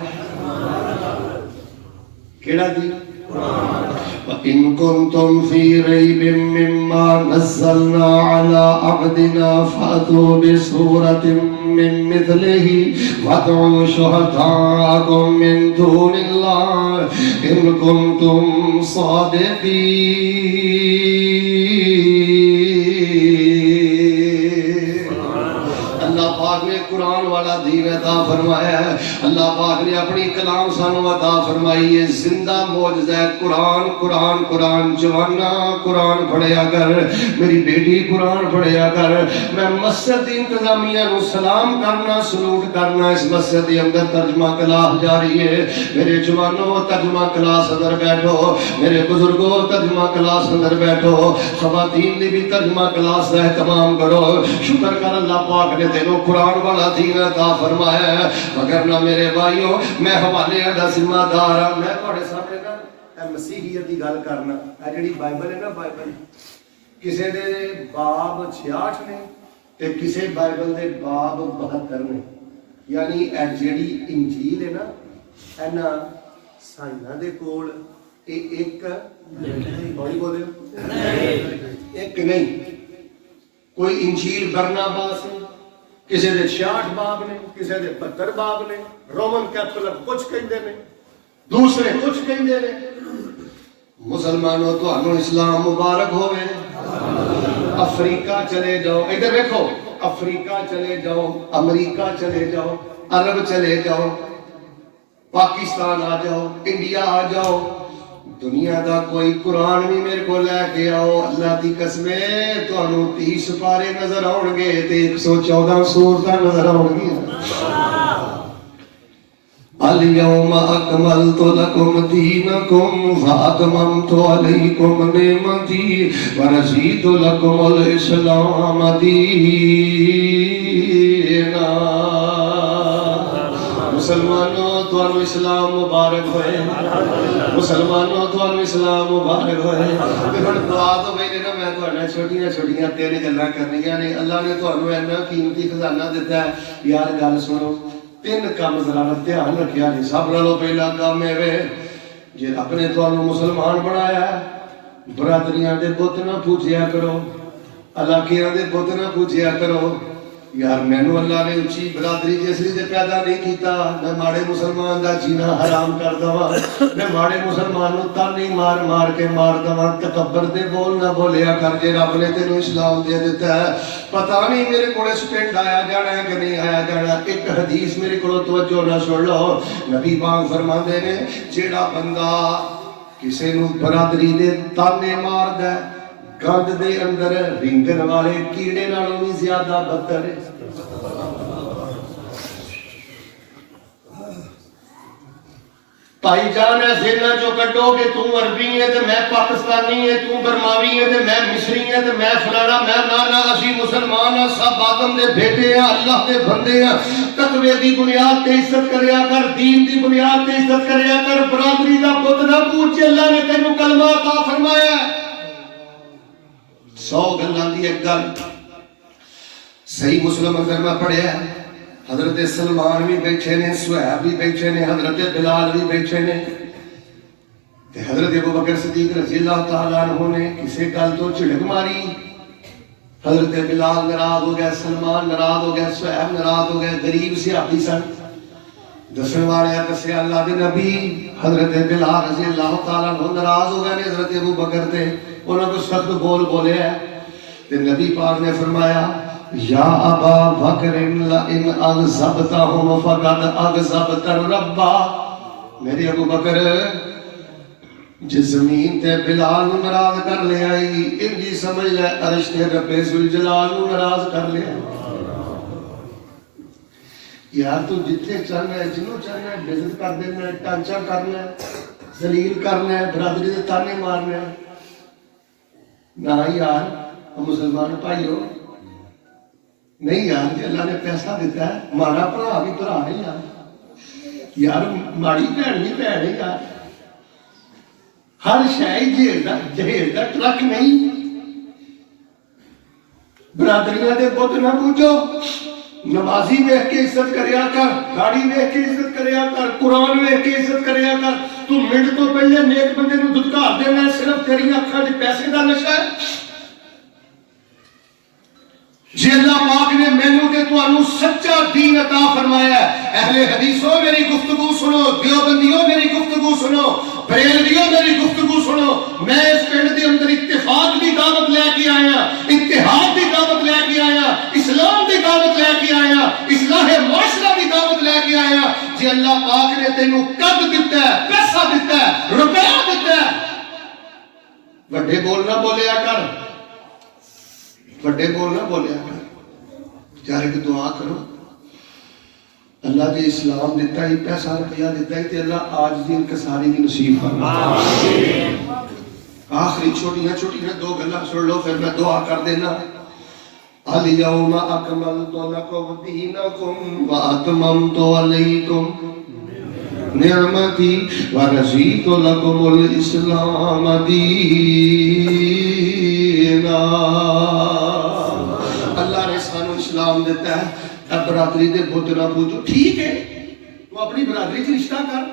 کیڑا دین؟ وَإِن كُنتُمْ فِي رَيْبٍ مِّمَّا نَزَّلْنَا عَلَىٰ عَبْدِنَا فَأْتُوا بِسُورَةٍ مِّن مِّثْلِهِ وَادْعُوا شُهَدَاءَكُم مِّن دُونِ اللَّهِ إِن كُنتُمْ صَادِقِينَ۔ اللہ پاک نے قرآن والا دین عطا فرمایا ہے۔ اللہ پاک نے اپنی کلام سانو عطا فرمائی ہے۔ زندہ معجزہ ہے قرآن، قرآن، قرآن۔ جوانا قرآن پڑھیا کر، میری بیٹی قرآن پڑھیا کر۔ میں مسجد انتظامیہ نو سلام کرنا، سلوٹ کرنا، اس مسجد کے اندر ترجمہ کلاس جاری ہے۔ میرے جوانوں ترجمہ کلاس اندر بیٹھو، میرے بزرگوں ترجمہ کلاس اندر بیٹھو، خواتین دی بھی ترجمہ کلاس کا اہتمام کرو۔ شکر کر اللہ پاک نے تینوں قرآن والا دین عطا فرمایا ہے۔ مگر نہ میرے بھائیو، میں حوالے دا ذمہ دار ہوں۔ میں تھوڑے سامنے نا مسیحیت دی گل کرنا، اے جڑی بائبل ہے نا، بائبل کسے دے باب 66 نے تے کسے بائبل دے باب 72 نے۔ یعنی اے جڑی انجیل ہے نا، اینا سائناں دے کول اے ایک بڑی بولے ایک نہیں۔ کوئی انجیل برناباس ہے، کسی دے 66 باب نے، کسی دے 72 باب نے۔ رومن کیتھولک کچھ کہندے نے، دوسرے کچھ کہندے نے۔ مسلمانوں تانوں اسلام مبارک ہوئے۔ افریقہ چلے جاؤ، ادھر دیکھو، افریقہ چلے جاؤ، امریکہ چلے جاؤ، عرب چلے جاؤ، پاکستان آ جاؤ، انڈیا آ جاؤ، دنیا دا کوئی قرآن بھی میرے کو لے کے آؤ، اللہ دی قسمے تانوں 30 پارے نظر آؤں گے تے 114 سورتاں نظر آؤں گی۔ اليوم اکملت لکم دینکم واتممت علیکم نعمتی ورضیت لکم الاسلام دینا۔ مسلمانوں تانوں اسلام مبارک ہوئے، مسلمانوں تانوں اسلام مبارک ہوئے۔ ہن دعا تو ویلے نا میں تہاڈے چھوٹیاں چھوٹیاں تین گلاں کرنیاں نے۔ اللہ نے تانوں اینا قیمتی خزانہ دیتا ہے۔ یار گل سنو، تین کام ذرا دھیان رکھیا جی۔ سب نالوں پہلا کام ہے جی رب نے تانوں مسلمان بنایا ہے، برادریاں دے بت نہ پوجیا کرو، علاقیاں دے بت نہ پوجیا کرو۔ یار مینوں اللہ نے اچھی برادری جس لیے پیدا نہیں کیتا، میں ماڑے مسلمان دا جینا حرام کر دواں، میں ماڑے مسلمان نوں تانے مار مار کے مار دواں۔ تکبر دے بول نہ بولیا کر جے رب نے تینوں اسلام دے دیتا ہے۔ پتہ نہیں میرے کول اس پنڈ آیا جانا ہے کہ نہیں آیا جانا۔ ایک حدیث میرے کولوں توجہ نہ سن لو، نبی پاک فرماندے نے جیڑا بندہ کسے نوں برادری دے تانے ماردا ہے، گند دے اندر رینگن والے کیڑے نالوں بھی زیادہ بدتر ہے۔ بھائی جان ہے ذہناں چوں کڈو کہ تو عربی ہے تے میں پاکستانی ہے، تو برماوی ہے تے میں مصری ہے تے میں فلانا، میں نانا اسی مسلمان ہاں، سب آدم دے بیٹے ہیں، اللہ دے بندے ہیں۔ تقوی دی بنیاد تے عزت کریا کر، دین دی بنیاد تے عزت کریا کر، برادری دا بت نہ پوچھ۔ اللہ نے تینوں کلمہ عطا فرمایا ہے۔ 100 گلاں دی ایک گل، صحیح مسلم اندر میں پڑھیا ہے حضرت سلمان بھی بیٹھے نے، سہیب بھی بیٹھے نے، حضرت بلال بھی بیٹھے نے، حضرت ابو بکر صدیق رضی اللہ تعالیٰ عنہ نے کسی گل تو جھڑک ماری، حضرت بلال ناراض ہو گئے، سلمان ناراض ہو گئے، سہیب ناراض ہو گئے، غریب صحابی سن۔ دسن والے دسیا اللہ دے نبی حضرت بلال رضی اللہ تعالیٰ عنہ ناراض ہو گئے نے حضرت ابو بکر تے، انہوں کو سخت بول بولے ہے، تے نبی پاک نے فرمایا یا ابا بکر لئن اغضبتہم فقد اغضبت ربا، میرے ابو بکر جس زمین تے بلال نو ناراض کر لے آئی، انجی سمجھ لے عرش تے رب ذوالجلال نو ناراض کر لے آئی۔ یار تو جتنے چاہنا ہے، جنوں چاہنا ہے بزت کر دینا ہے، ٹانچا کرنا ہے، ذلیل کرنا ہے، برادری دے تانے مارنا ہے۔ نہ یار ہم مسلمان بھائیو، نہیں یار جی اللہ نے پیسہ دیتا ہے، مارا بھرا بھی بھرا ہے یار، یار ماڑی بھیڑ بھی بھیڑ ہے یار، ہر شاید جہیز دا ٹرک نہیں۔ برادریاں دے بت نہ پوچھو، نمازی ویکھ کے عزت کریا کر، داڑھی ویکھ کے عزت کریا کر، قرآن ویکھ کے عزت کریا کر۔ تو منٹ تو پہلے نیک بندے نو دھتکار دینا صرف تیری اکھاں وچ پیسے دا نشہ ہے۔ جی اللہ پاک نے مینوں تے تانوں سچا دین عطا فرمایا ہے۔ اہل حدیثوں میری گفتگو سنو، دیوبندیوں میری گفتگو سنو، بریلویوں میری گفتگو سنو۔ میں اس پنڈ دے اندر اتفاق دی دعوت لے کے آیا، اتحاد دی دعوت لے کے آیا، اسلام دی دعوت لے کے آیا، اصلاح معاشرہ دی دعوت لے کے آیا۔ جی اللہ پاک نے تینوں قد دیتا ہے، پیسہ دیتا ہے، روپیہ دیتا ہے، بڑے بولنا بولیا کر، بڑے بولنا بولیا کر، جارے کہ دعا کرو اللہ جی اسلام دیتا ہی، پیسہ روپیہ دیتا ہی، تے اللہ آج دی انکساری دی نصیب فرما۔ آخری چھوٹیاں چھوٹیاں دو گلاں سن لو پھر میں دعا کر دینا۔ الیوم اکملت لکم دینکم واتممت علیکم نعمتی ورضیت لکم الاسلام دینا۔ اللہ نے سانو اسلام دیتا ہے، اب برادری دے بت نہ پوچھو، ٹھیک ہے تو اپنی برادری سے رشتہ کر،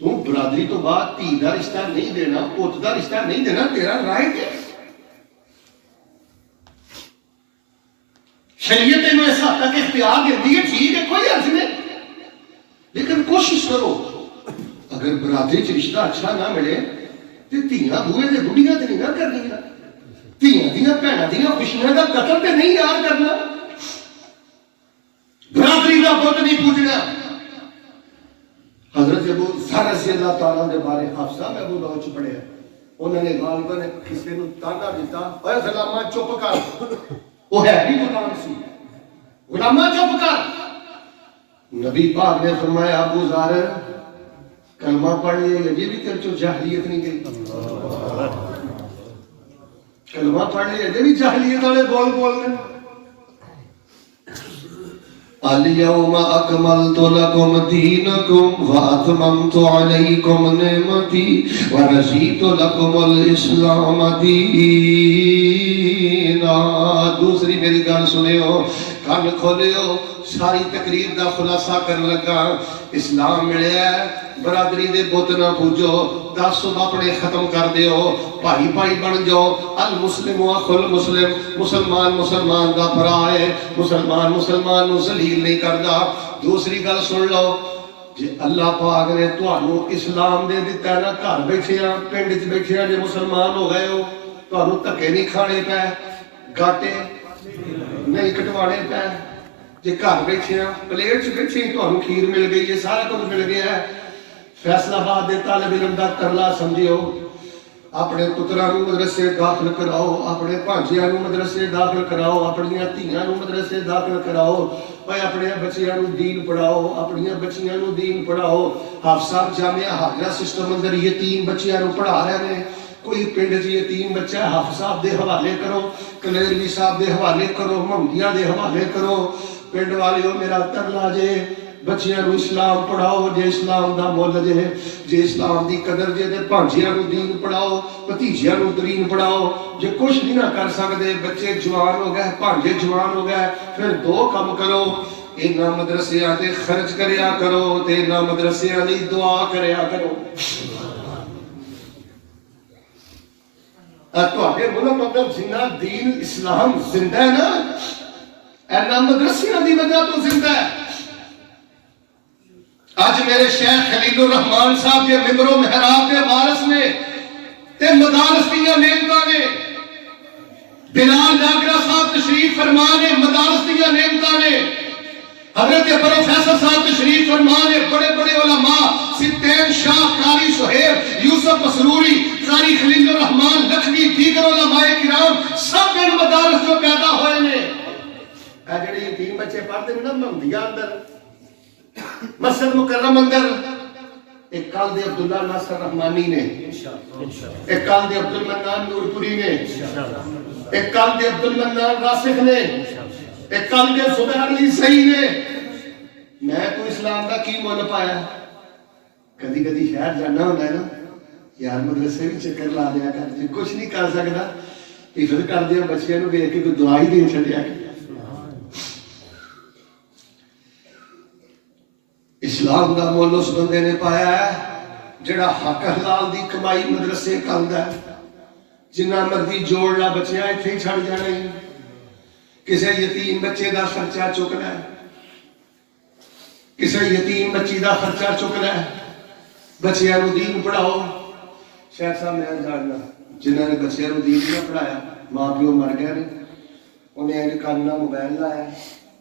تو برادری تو بعد دھی دا رشتہ نہیں دینا، پوت دا رشتہ نہیں دینا، تیرا رائٹ ہے۔ شریعت میں ایسا تک اختیار دیتی ہے، ٹھیک ہے کوئی عرض نہیں، لیکن کوشش کرو اگر برادری سے رشتہ اچھا نہ ملے تو دھیاں بوئے تے بڑھیاں تے نہیں نہ کرنی، دھیاں دیاں بھیناں دیاں خوشیاں دا قتل تے نہیں یار کرنا، برادری دا بت نہیں پوجنا۔ حضرت ابو ذر رضی اللہ تعالیٰ دے بارے حافظہ میں ابو داؤد چ پڑھیا، انہوں نے غالباً کسی نو تانا دیتا، اے غلامہ چپ کر، وہ ہے بھی غلام سی، غلامہ چپ کر۔ نبی پاک نے فرمایا ابو ذر کلمہ پڑھ لیا، یہ بھی تیرے چو جاہلیت نہیں گئی، کلمہ پڑھ لیا، یہ بھی جاہلیت والے بول بولنے۔ الیوم اکملت لکم دینکم واتممت علیکم نعمتی ورضیت لکم الاسلام دینا۔ دوسری میری گل سنیو، کان کھولیو، ساری تقریر دا خلاصہ کرن لگا۔ اسلام ملیا ہے، برادری دے بت نہ پوجو، تعصب اپنے ختم کر دیو، بھائی بھائی بن جاؤ، المسلم اخو المسلم، مسلمان مسلمان دا بھرا ہے، مسلمان مسلمان نو ذلیل نہیں کردا۔ دوسری گل سن لو، جی اللہ پاک نے تانوں اسلام دے دتا ہے نا، گھر بیٹھیاں پنڈ وچ بیٹھیاں جے مسلمان ہو گئے ہو، تانوں دھکے نہیں کھانے پے، گاٹے نہیں کٹوانے پے، جی گھر بیٹھیاں پلیٹ چ بیٹھے تانوں کھیر مل گئی ہے، سارا کچھ مل گیا ہے۔ فیصلہ آباد دے طالب علم دا ترلا سمجھیو، اپنے پتراں نوں مدرسے داخل کراؤ، اپنے بھانجیاں نوں مدرسے داخل کراؤ، اپنیاں دھیاں نوں مدرسے داخل کراؤ، اوے اپنے بچیاں نوں دین پڑھاؤ، اپنیاں بچیاں نوں دین پڑھاؤ۔ حافظ صاحب جامعہ حاضرہ سسٹم اندر یتیم بچیاں نوں پڑھا رہے ہیں، کوئی پنڈ چ یتیم بچہ ہے حافظ صاحب دے حوالے کرو، کلیروی صاحب دے حوالے کرو، محمدیہ دے حوالے کرو۔ پنڈ والیو میرا ترلا جے، بچیاں نو اسلام پڑھاؤ جے اسلام دا مول جے اسلام دی قدر جے بھانجیاں نو دین پڑھاؤ بھتیجیاں نو دین پڑھاؤ جے کچھ نہیں نہ کر سکتے بچے جوان ہو گئے بھانجے جوان ہو گئے پھر دو کم کرو انہاں مدرسیاں تے خرچ کریا کرو تے انہاں مدرسیاں دی دعا کریا کرو تواڈے ملک اندر جنہ دین اسلام زندہ ہے نا انہاں مدرسیاں دی وجہ تو زندہ ہے آج میرے شیخ خلیل الرحمان صاحب کے ممبر و محراب کے وارث نے تے مدارس دیاں نعمتاں نے بلال ناگرہ صاحب تشریف فرما نے مدارس دیاں نعمتاں نے حضرت پروفیسر صاحب تشریف فرما نے بڑے بڑے علماء ستین شاہ قاری سہیب یوسف مسروری قاری خلیل الرحمان لکھنوی دیگر علماء کرام سب ان مدارس جو پیدا ہوئے نے اے جڑے یتیم بچے پڑھتے ہیں نا مہمدیہ اندر مسجد مکرم اندر ایک کال دے عبداللہ ناصر رحمانی نے ایک کال دے عبدالمنان نورپوری نے ایک کال دے عبدالمنان راسخ نے ایک کال دے زبیر علی صحیح نے میں تو اسلام کا کی مول پایا کدی کدی شہر جانا ہونا ہے نا یار مدرسے بھی چکر لا دیا کر جی کچھ نہیں کر سکتا حفظ کر دیا بچیاں نو ویکھ کے کوئی دعا ہی دے چھڈیا کہ اسلام دا مول اس بندے نے پایا ہے جڑا حق حلال دی کمائی مدرسے کاندا ہے جنہ مرضی جوڑ لا بچیاں ایتھے ہی چھڑ جانے کسے یتیم بچے دا خرچہ چکنا ہے کسے یتیم بچی دا خرچہ چکنا ہے بچیاں نو دین پڑھاؤ شیخ صاحب میں جاننا جنہاں نے بچیاں نو دین نہ پڑھایا ماں پیو مر گئے نے انہیں کاننا موبائل لایا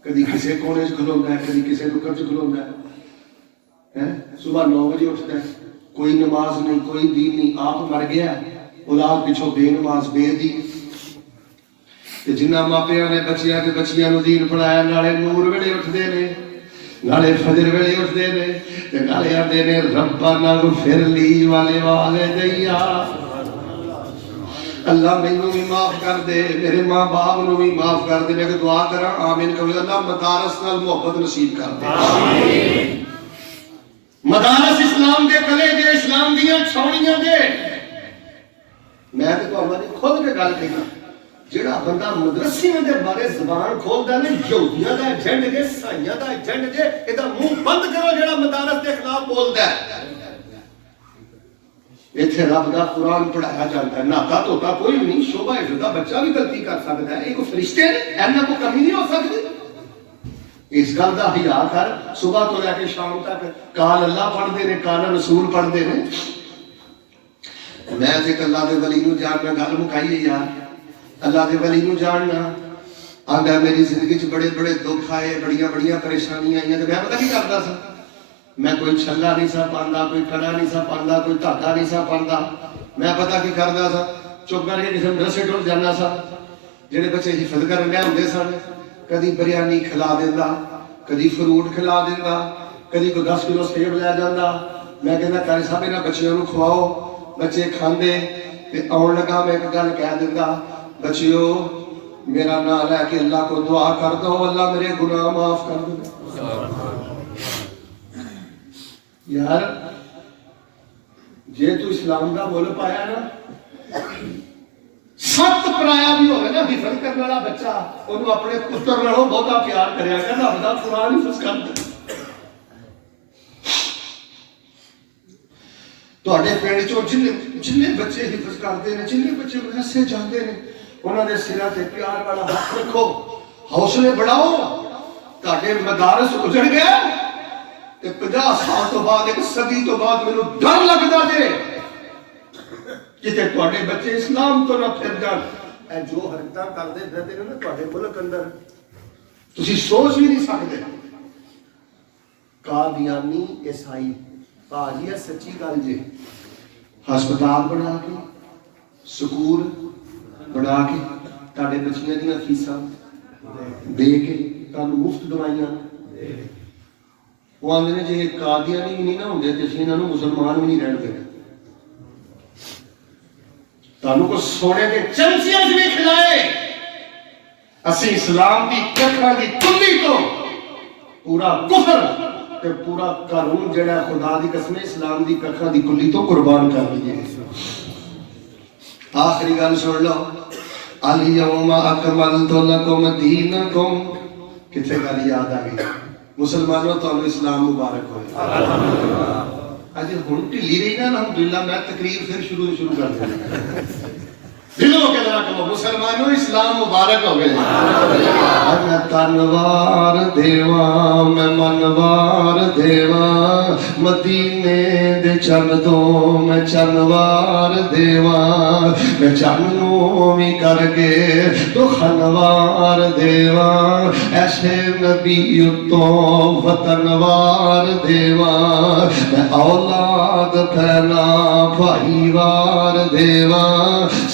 کدی کسے کونے چ کھلوندا ہے کدی کسے نکڑ چ کھلوندا ہے صبح 9 بجے اٹھتا ہے کوئی نماز نہیں کوئی دین نہیں آپ مر گیا اولاد پیچھوں بے نماز بے دین جنہ ماپیاں نے بچیاں نو دین پڑھایا نالے نور ویلے اٹھدے نے نالے فجر ویلے اٹھدے نے تے نالے آندے نے ربنا اغفر لی والدیا اللہ مینوں بھی معاف کر دے میرے ماں باپ نو بھی معاف کر دے میں دعا کراں آمین کہو اللہ مدارس نال محبت نصیب کر دے آمین مدارس اسلام دے کلے دے اسلام دیاں چھاؤنیاں دے میں تے تہاڈے خود کے گل کہنا جڑا بندہ مدرسیاں دے بارے زبان کھولدا نے یہودیاں the agent J عیسائیاں the agent جے ادا منہ بند کرو جڑا مدارس دے خلاف بولدا ہے ایتھے رب دا قرآن پڑھایا جاتا ہے ناتا توتا کوئی نہیں شوبہ حفظ دا بچہ بھی غلطی کر سکتا ہے ایک فرشتے نے اینا کو کمی نہیں ہو سکتی اس گل دا حیا کر صبح تو لے کے شام تک قال اللہ پڑھ دے نے قال رسول پڑھ دے نے میں تے اللہ دے ولی نو جاننا گل مکائی ہے یار اللہ دے ولی نو جاننا آندا میری زندگی چ بڑے بڑے دکھ آئے بڑیاں بڑیاں پریشانیاں آئیاں تے میں پتہ کی کردا سا میں کوئی چھلا نہیں سا پاندا کوئی کڑا نہیں سا پاندا کوئی دھاگا نہیں سا پاندا میں پتہ کی کردا سا چپ کر کے کسے مدرسے ٹر جانا سا جڑے بچے حفظ کرن گئے ہوندے سن کدی بریانی کھلا دیندا کدی فروٹ کھلا دیندا کدی کوئی 10 کلو سیب لے جاندا میں کہندا قاری صاحب انہاں بچیاں نو کھواؤ بچے کھاندے تے آن لگا میں ایک گل کہہ دیندا بچیو میرا نام لے کے اللہ کو دعا کر دو اللہ میرے گناہ معاف کر دے یار جے تو اسلام دا مول پایا نا سخت پرایا بھی ہوگا نا حفظ کرنے والا بچہ انہوں اپنے پتر نالوں بہتا پیار کریا کر رب دا قرآن حفظ کر دے تواڈے پنڈ چوں جننے بچے حفظ کرتے ہیں جننے بچے مدرسے جاندے نے انہاں دے سراں تے پیار والا ہاتھ رکھو حوصلے بڑھاؤ تواڈے مدارس اجڑ گئے تے 50 سال تو بعد ایک صدی تو بعد مینوں ڈر لگدا جے جتے تواڈے بچے اسلام تو نہ پھر جان اے جو حرکتاں کردے پھردے نے نا تواڈے ملک اندر تسی سوچ بھی نہیں سکدے قادیانی عیسائی بھاجی سچی گل جے ہسپتال بنا کے سکول بنا کے تواڈے بچیاں دیاں فیساں دے کے تانوں مفت دوائیاں وہ آندے نے جے قادیانی بھی نہیں نہ ہوندے تے اسی انہاں نوں مسلمان بھی نہیں رہن دے تانوں کو سونے کے چمچیاں بھی کھلائے اسی اسلام دی ککھاں دی کلی تو پورا کفر تے پورا قانون جڑا خدا دی قسم اسلام دی ککھاں دی کلی تو قربان کر دیے. آخری گل سن لو، الیوم اکملت لکم دینکم. کتنے گل یاد آ گئی؟ مسلمانوں تو اسلام مبارک ہوئے. اج ہن ڈھلی رہی نا الحمدللہ، میں تقریر پھر شروع کر دوں. دلوں کے ذرا کہو مسلمانوں اسلام مبارک ہو گئے. میں تنوار دیواں میں منوار دیواں، مدینے دے چن تو میں چنوار دیواں، میں چن نوں وی کر کے تو خنوار دیواں، ایسے نبی اتوں وطنوار دیواں، میں اولاد پھیلا بھائی وار دیواں،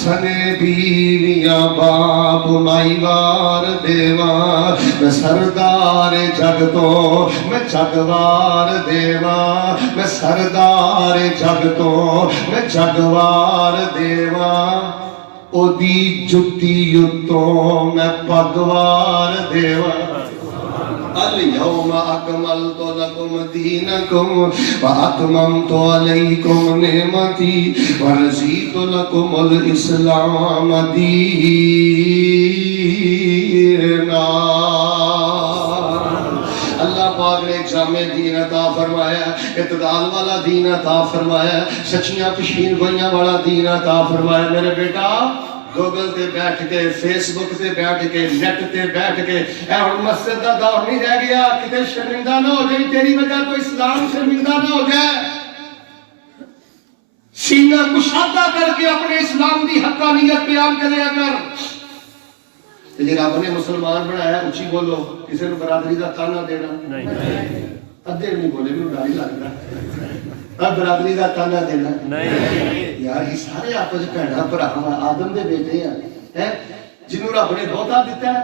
سنے بیویاں باپ مائی وار دیواں، میں سردار جگ تو میں جگوار دیواں، میں سردار جگ تو میں جگوار دیواں، او دی جتی اتوں میں پگوار دیواں. اليوم اکملت لکم دینکم واتممت علیکم نعمتی ورضیت لکم الاسلام دینا. اللہ پاک نے جامع دین عطا فرمایا، اعتدال والا دین عطا فرمایا، سچیاں پشین گوئیاں والا دین عطا فرمایا. میرے بیٹا گوگل تے بیٹھ کے، فیس بک تے بیٹھ کے، نیٹ تے بیٹھ کے، اے ہن مسجد دا دور نہیں رہ گیا، کتے شرمندہ نہ ہو جائے تیری وجہ تو اسلام شرمندہ نہ ہو جائے. سینہ کشادہ کر کے اپنے اسلام دی حقانیت بیان کریا کر. جی رب نے مسلمان بنایا، اچھی بولو، کسی نے برادری دا تانا دینا نہیں. ادھے نہیں بولے، میں ڈر ہی لگتا. برادری دا تانا دینا نہیں یار. یہ سارے آپس بھیڑا بھرا آدم دے بیٹے ہیں. جنہوں رب نے بہتا دیتا ہے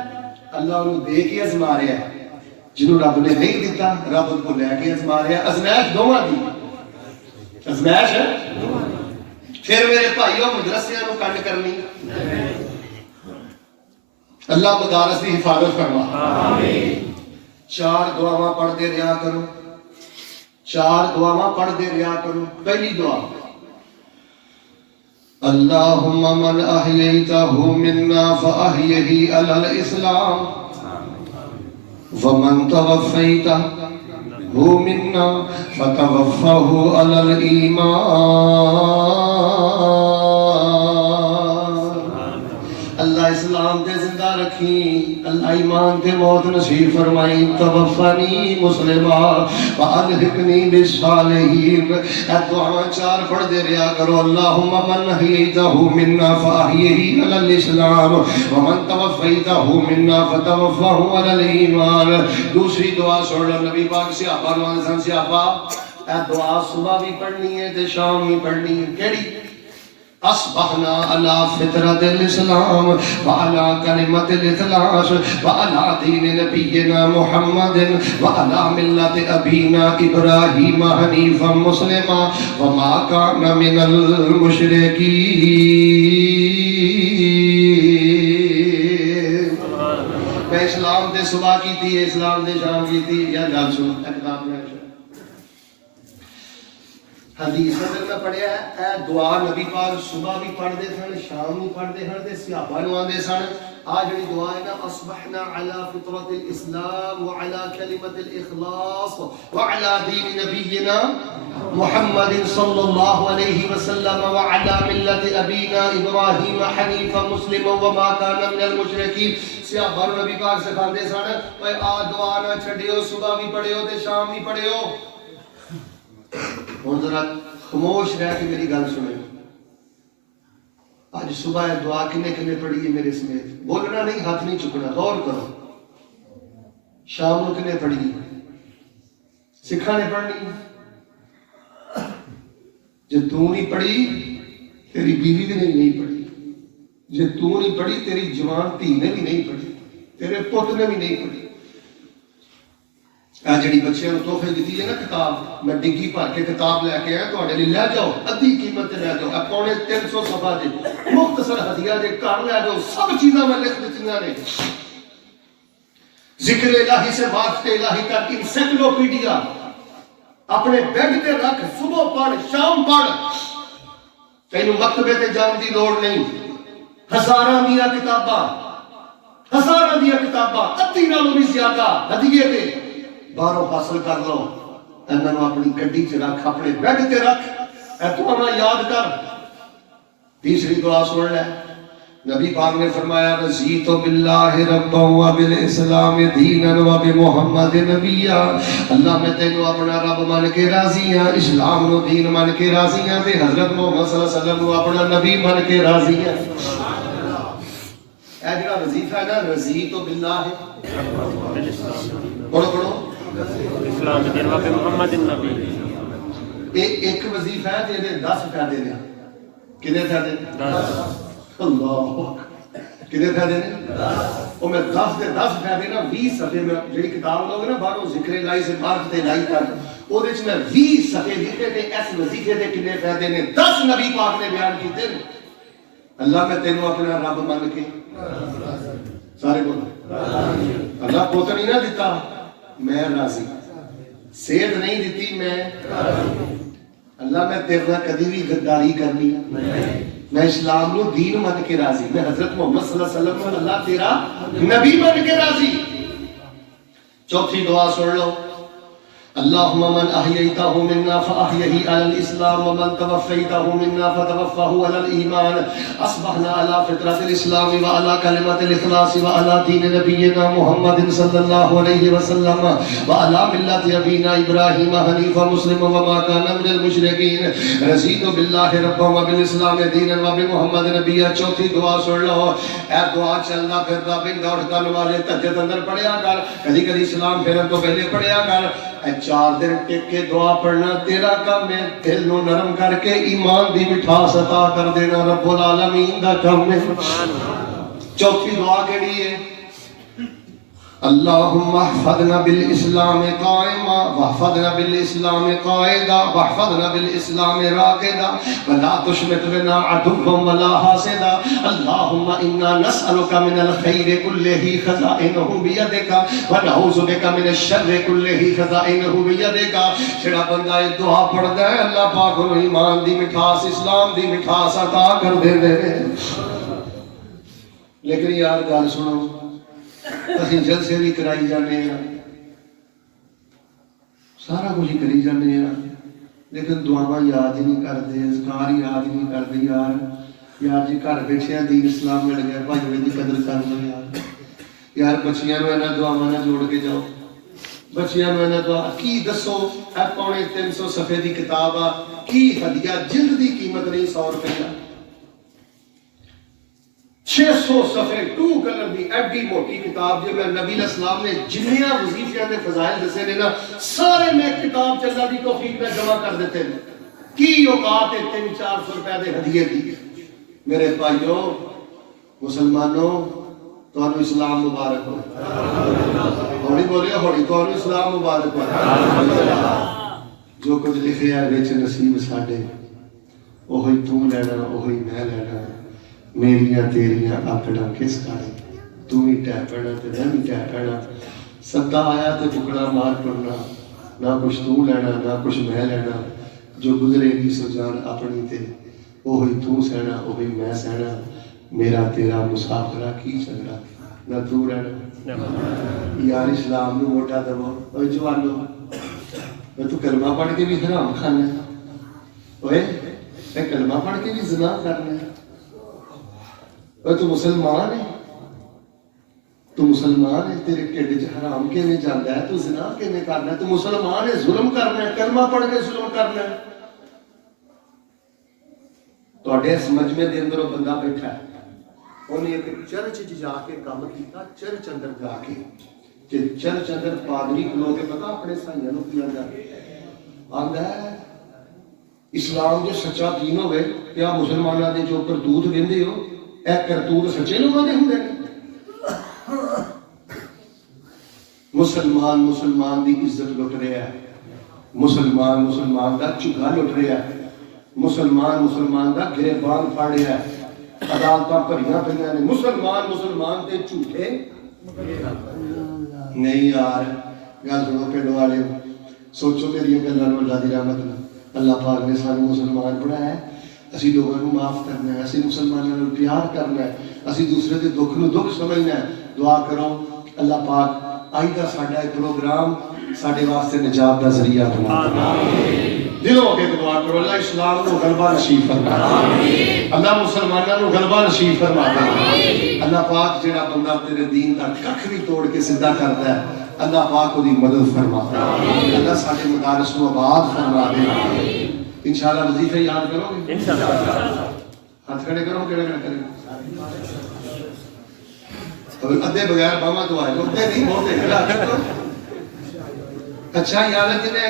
اللہ انہوں دے کے ازما رہا ہے، جنہوں رب نے نہیں دیتا رب ان کو لے کے ازما رہا ہے. ازمائش دونوں دی ازمائش ہے. پھر میرے بھائیوں مدرسیاں نو کنڈ کرنی. اللہ مدارس کی حفاظت فرما. آمین. 4 دعاواں پڑھتے رہا کرو، 4 دعاواں پڑھتے رہا کرو. پہلی دعا، اللہم من احییتہ منا فاحیہ علی الاسلام ومن توفیتہ منا فتوفہ علی الایمان. اللہ اسلام تے زندہ رکھی، اللہ ایمان تے موت نصیب فرمائی. توفانی مسلمہ والحقنی بالصالحین. اے دعاواں 4 پڑھ دے رہا کرو. اللہم من احییتہ منا فاحیہ علی الاسلام ومن توفیتہ منا فتوفہ علی الایمان. دوسری دعا سن لو، نبی پاک صحابہ نواز سن صحابہ اے دعا صبح بھی پڑھنی ہے تے شام بھی پڑھنی ہے. کیڑی؟ اصبحنا علی فطرت الاسلام وعلی کلمت الاخلاص وعلی دین نبینا محمد وعلی ملت ابینا ابراہیم حنیفا مسلما وما کان من المشرکین. میں اسلام دے صبح کی تھی، اسلام دے شام کی تھی. یا گل سن کتاب میں حدیث اندر میں پڑھیا ہے، اے دعا نبی پاک صبح بھی پڑھتے سن، شام بھی پڑھتے سن تے صحابہ نوں آندے سن. آ جڑی دعا ہے نا، اصبحنا علی فطرت الاسلام وعلی کلمت الاخلاص وعلی دین نبینا محمد صلی اللہ علیہ وسلم وعلی ملت ابینا ابراہیم حنیفا مسلما وما کان من المشرکین. صحابہ نوں نبی پاک سکھاندے سن، اے آ دعا نہ چھڈیو، صبح بھی پڑھیو تے شام بھی پڑھیو. ہوں ذرا خاموش رہ کے میری گل سنیں. آج صبح دعا کنے کنے پڑھی ہے میرے سمیت؟ بولنا نہیں، ہاتھ نہیں چکنا، غور کرو. شام کو کنے پڑھی؟ سکھا نے پڑھنی. جب تو نہیں پڑھی تیری بیوی نے نہیں پڑھی، جب تو نہیں پڑھی تیری جوان دھی نے بھی نہیں پڑھی، تیرے پت نے بھی نہیں پڑھی. جڑی بچیاں نوں تحفے دیتی ہے نا کتاب، میں ڈگی بھر کے کتاب لے کے آیا تہاڈے لئی. لے جاؤ، ادھی قیمت تے لے جاؤ. پونے 300 صفحہ دے مختصر ہدیہ دے گھر لے جاؤ. سب چیزاں میں لکھ دتیاں نے. ذکر الہی سے معرفت الہی تک انسائکلوپیڈیا اپنے بیڈ تے رکھ، صبح پڑھ شام پڑھ، تینوں مکتبے تے جان دی لوڑ نہیں. ہزاراں دیا کتاباں ادھی نالوں بھی زیادہ ہدیے تے باہروں حاصل کر لو. انہاں اپنی گڈی چ رکھ، اپنے بیڈ تے رکھ، اے دعاواں یاد کر. تیسری دعا سن لے. نبی پاک نے فرمایا رضیت باللہ ربا وبالاسلام دینا وبمحمد نبیا. اللہ میں تینوں اپنا رب مان کے راضی ہاں، اسلام نو دین مان کے راضی ہاں، تے حضرت محمد صلی اللہ علیہ وسلم نو اپنا نبی مان کے راضی ہاں. اے جڑا وظیفہ ہے نا رضیت باللہ، پڑھو اسلام دین وبمحمد نبی. ایک وظیفہ ہے جے 10 فائدے نے. کنے فائدے؟ 10. اللہ کتنے فائدے نے؟ 10. میں 10 دے 10 فائدے نا 20 صفحے میں جڑی کتاب لوگ نا باہروں ذکر الہی سے مارک تے لائی کر او دے وچ میں 20 صفحے لکھے نے اس وظیفے دے کنے فائدے نے 10 نبی پاک نے بیان کیتے نے. اللہ میں تینوں اپنا رب مان کے سارے بولو اللہ پوت نہیں نہ دیتا میں راضی، صحت نہیں دیتی میں اللہ میں تیرے نال کدی بھی غداری کرنی، میں اسلام نو دین مان کے راضی، میں حضرت محمد صلی اللہ علیہ وسلم کو اللہ تیرا نبی مان کے راضی. چوتھی دعا سن لو. اللہم من احییتہ منا فاحیہی علی الاسلام ومن توفیتہ منا فتوفہ علی الایمان. اصبحنا علی فطرت الاسلام وعلی کلمت الاخلاص وعلی دین نبینا محمد صلی اللہ علیہ وسلم وعلی ملت ابینا ابراہیم حنیفا مسلم وما کان من المشرکین. رضیت باللہ ربا وبالاسلام دینا وبمحمد نبیا. چوتھی دعا سن لو. اے دعا چلنا پھرتا پیندا اٹھدا نماز تہجد اندر پڑھیا کر، کدی کدی سلام پھیرن تو پہلے پڑھیا کر. اے 4 دن ٹک کے دعا پڑھنا تیرا کام ہے، دل نو نرم کر کے ایمان دی مٹھاس عطا کر دینا رب العالمین دا کام ہے. چوتھی دعا کیڑی ہے؟ اللہم احفظنا بالاسلام قائما واحفظنا بالاسلام قائدا واحفظنا بالاسلام راقدا ولا تشمت بنا عدوا ولا حاسدا. اللہم انا نسألک من الخیر کلہ خزائنہ بیدک ونعوذ بک من الشر کلہ خزائنہ بیدک. جڑا بندہ یہ دعا پڑھدا ہے اللہ پاک نو ایمان دی مٹھاس اسلام دی مٹھاس عطا کر دے دے. لیکن یار گل سنو، اسی جلسے بھی کرائی جانے ہیں، سارا کچھ ہی کری جانے ہیں، لیکن دعاواں یاد ہی نہیں کرتے، اذکار یاد ہی نہیں کرتے. یار جی گھر بیٹھے دین اسلام مل گیا، بھائی دی قدر کر لو. یار بچیاں نو انہاں دعاواں نال جوڑ کے جاؤ، بچیاں نو انہاں دعا کی دسو. اے پونے 300 صفحے دی کتاب آ، کی ہدیہ جلد دی قیمت نہیں 100 روپیہ. 600 صفحے 2 کلر دی ایڈی موٹی کتاب جو میں نبی علیہ السلام نے جنیاں وظیفیاں دے فضائل دسے نے نا سارے میں کتاب چ اللہ دی توفیق میں جمع کر دیتے ہیں. کی اوقات ہے 300-400 روپے دے ہدیے دی. میرے بھائیو مسلمانوں تانوں اسلام مبارک ہو. ہوڑی بولیا ہوڑی تانوں اسلام مبارک ہو. جو کچھ لکھیا ہے وچ نصیب ساڈے اوہی تو لینا اوہی میں لینا. میریاں تیریاں آکڑاں کس کارے تو ہی ٹہ پینا تے میں بھی ٹہ پینا. سدا آیا تے ٹکڑا مار پڑنا، نہ کچھ تو لینا نہ کچھ میں لینا. جو گزرے گی سو جان اپنی تے اوہی تو سہنا اوہی میں سہنا. میرا تیرا مسافرہ کی جھگڑا نہ تو رہنا. یار اسلام نو موٹا دو. اوے جوانو اوے تو کلمہ پڑھ کے بھی حرام کھانا ہے، اوے اے کلمہ پڑھ کے بھی زنا کرنا ہے. تو مسلمان ہے، تو مسلمان ہے، تیرے ٹھڈ چ حرام کیویں جاندا ہے؟ تو زنا کیویں کرنا ہے؟ تو مسلمان ہے، ظلم کرنا ہے، کلمہ پڑھ کے ظلم کرنا ہے. تواڈے اس مجمع دے اندر وہ بندہ بیٹھا ہے، انہیں ایک چرچ جا کے کام کیتا. چرچ اندر جا کے کہ چرچ اندر پادری کھلو کے پتا اپنے سائیاں نو کی آندا ہے اسلام جو سچا دین ہوئے کیا مسلمانوں دے جو کرتوت ویندے ہو اے کرتوت سچے لوگوں دے ہوندے نے؟ مسلمان دی عزت لٹ رہا ہے، مسلمان دا چگا لٹ رہا ہے، مسلمان دا گریبان پھاڑ رہا ہے، عدالتاں بھریاں پھریاں نے. مسلمان تے جھوٹے نہیں. یار گل سنو پنڈ والے، سوچو میری گلوں اللہ کی رحمت نال اللہ پاک نے سانو مسلمان بنایا ہے، اسی لوگوں کو معاف کرنا ہے، اسی مسلمانوں کو پیار کرنا ہے، اسی دوسرے کے دکھ نو دکھ سمجھنا ہے۔ دعا کرو اللہ پاک آئی دا ساڈا پروگرام ساڈے واسطے نجات دا ذریعہ بنا دلوں ہو کے دعا کرو اللہ اسلام کو غلبہ نصیب فرما، اللہ مسلمانوں کو غلبہ نصیب فرما، اللہ پاک جڑا بندہ تیرے دین دا ککھ بھی توڑ کے سیدھا کرتا ہے اللہ پاک کو دی مدد فرما، اللہ ساڈے مدارس کو آباد فرما دے۔ انشاءاللہ وظیفے یاد کرو گے انشاءاللہ، ہاتھ کھڑے کرو، کھڑے کریں ادھے بغیر باما تو آئے ادھے نہیں بہتے کھڑا کرو۔ اچھا یاد ہے جنہیں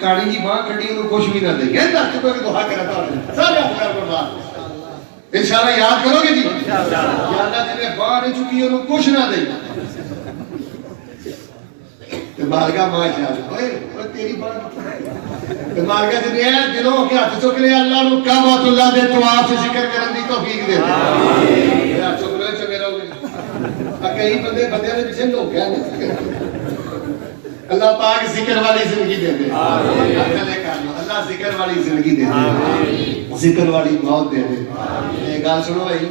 کاڑی کی باں کھڑی انہوں کچھ بھی نہ دے گے دست کو کہ دعا کرتا ہے سارے ہاتھ کر بڑھا انشاءاللہ یاد کرو گے جی یاد ہے جنہیں باں نہیں چکی انہوں کچھ نہ دے مارگاہ ماں خیال ہے تیری باں مارگاہ جنہیں دلوں کے ہاتھ چک لے اللہ نو کعبۃ اللہ دے تو آپ سے ذکر کرن دی توفیق دے چک لے چکے رہو گے کئی بندے بندے نے پیچھے لوگ ہیں اللہ پاک ذکر والی زندگی دے دے اللہ ذکر والی زندگی دے دے ذکر والی موت دے دے۔ ایک گل سنو بھائی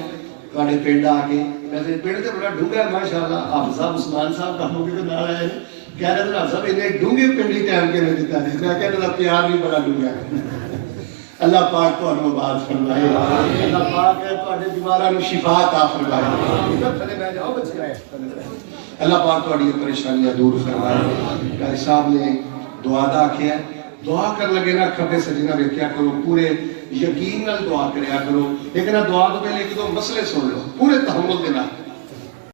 تواڈے پنڈ آ کے ویسے پنڈ تے بڑا ڈونگا ہے ماشاءاللہ حافظ صاحب عثمان صاحب کاموں کے نال آئے ہیں کہہ رہے تھے صاحب انہیں ڈونگے پنڈی ٹائم کے میں دیتا ہے میں کہہ رہا پیار بھی بڑا ڈونگا ہے۔ اللہ پاک تانوں آباد فرمائے، اللہ پاک تواڈے بیماراں نوں شفا عطا فرمائے، تھلے بیٹھ جاؤ بچے اللہ پاک تواڈی پریشانیاں دور فرمائے۔ قاری صاحب نے دعا دا آکھیا ہے دعا کر لگے نا کھبے سجے نہ ویکھیا کرو، پورے یقین نال دعا کریا کرو، لیکن دعا تو پہلے ایک دو مسئلے سن لو پورے تحمل دے نال۔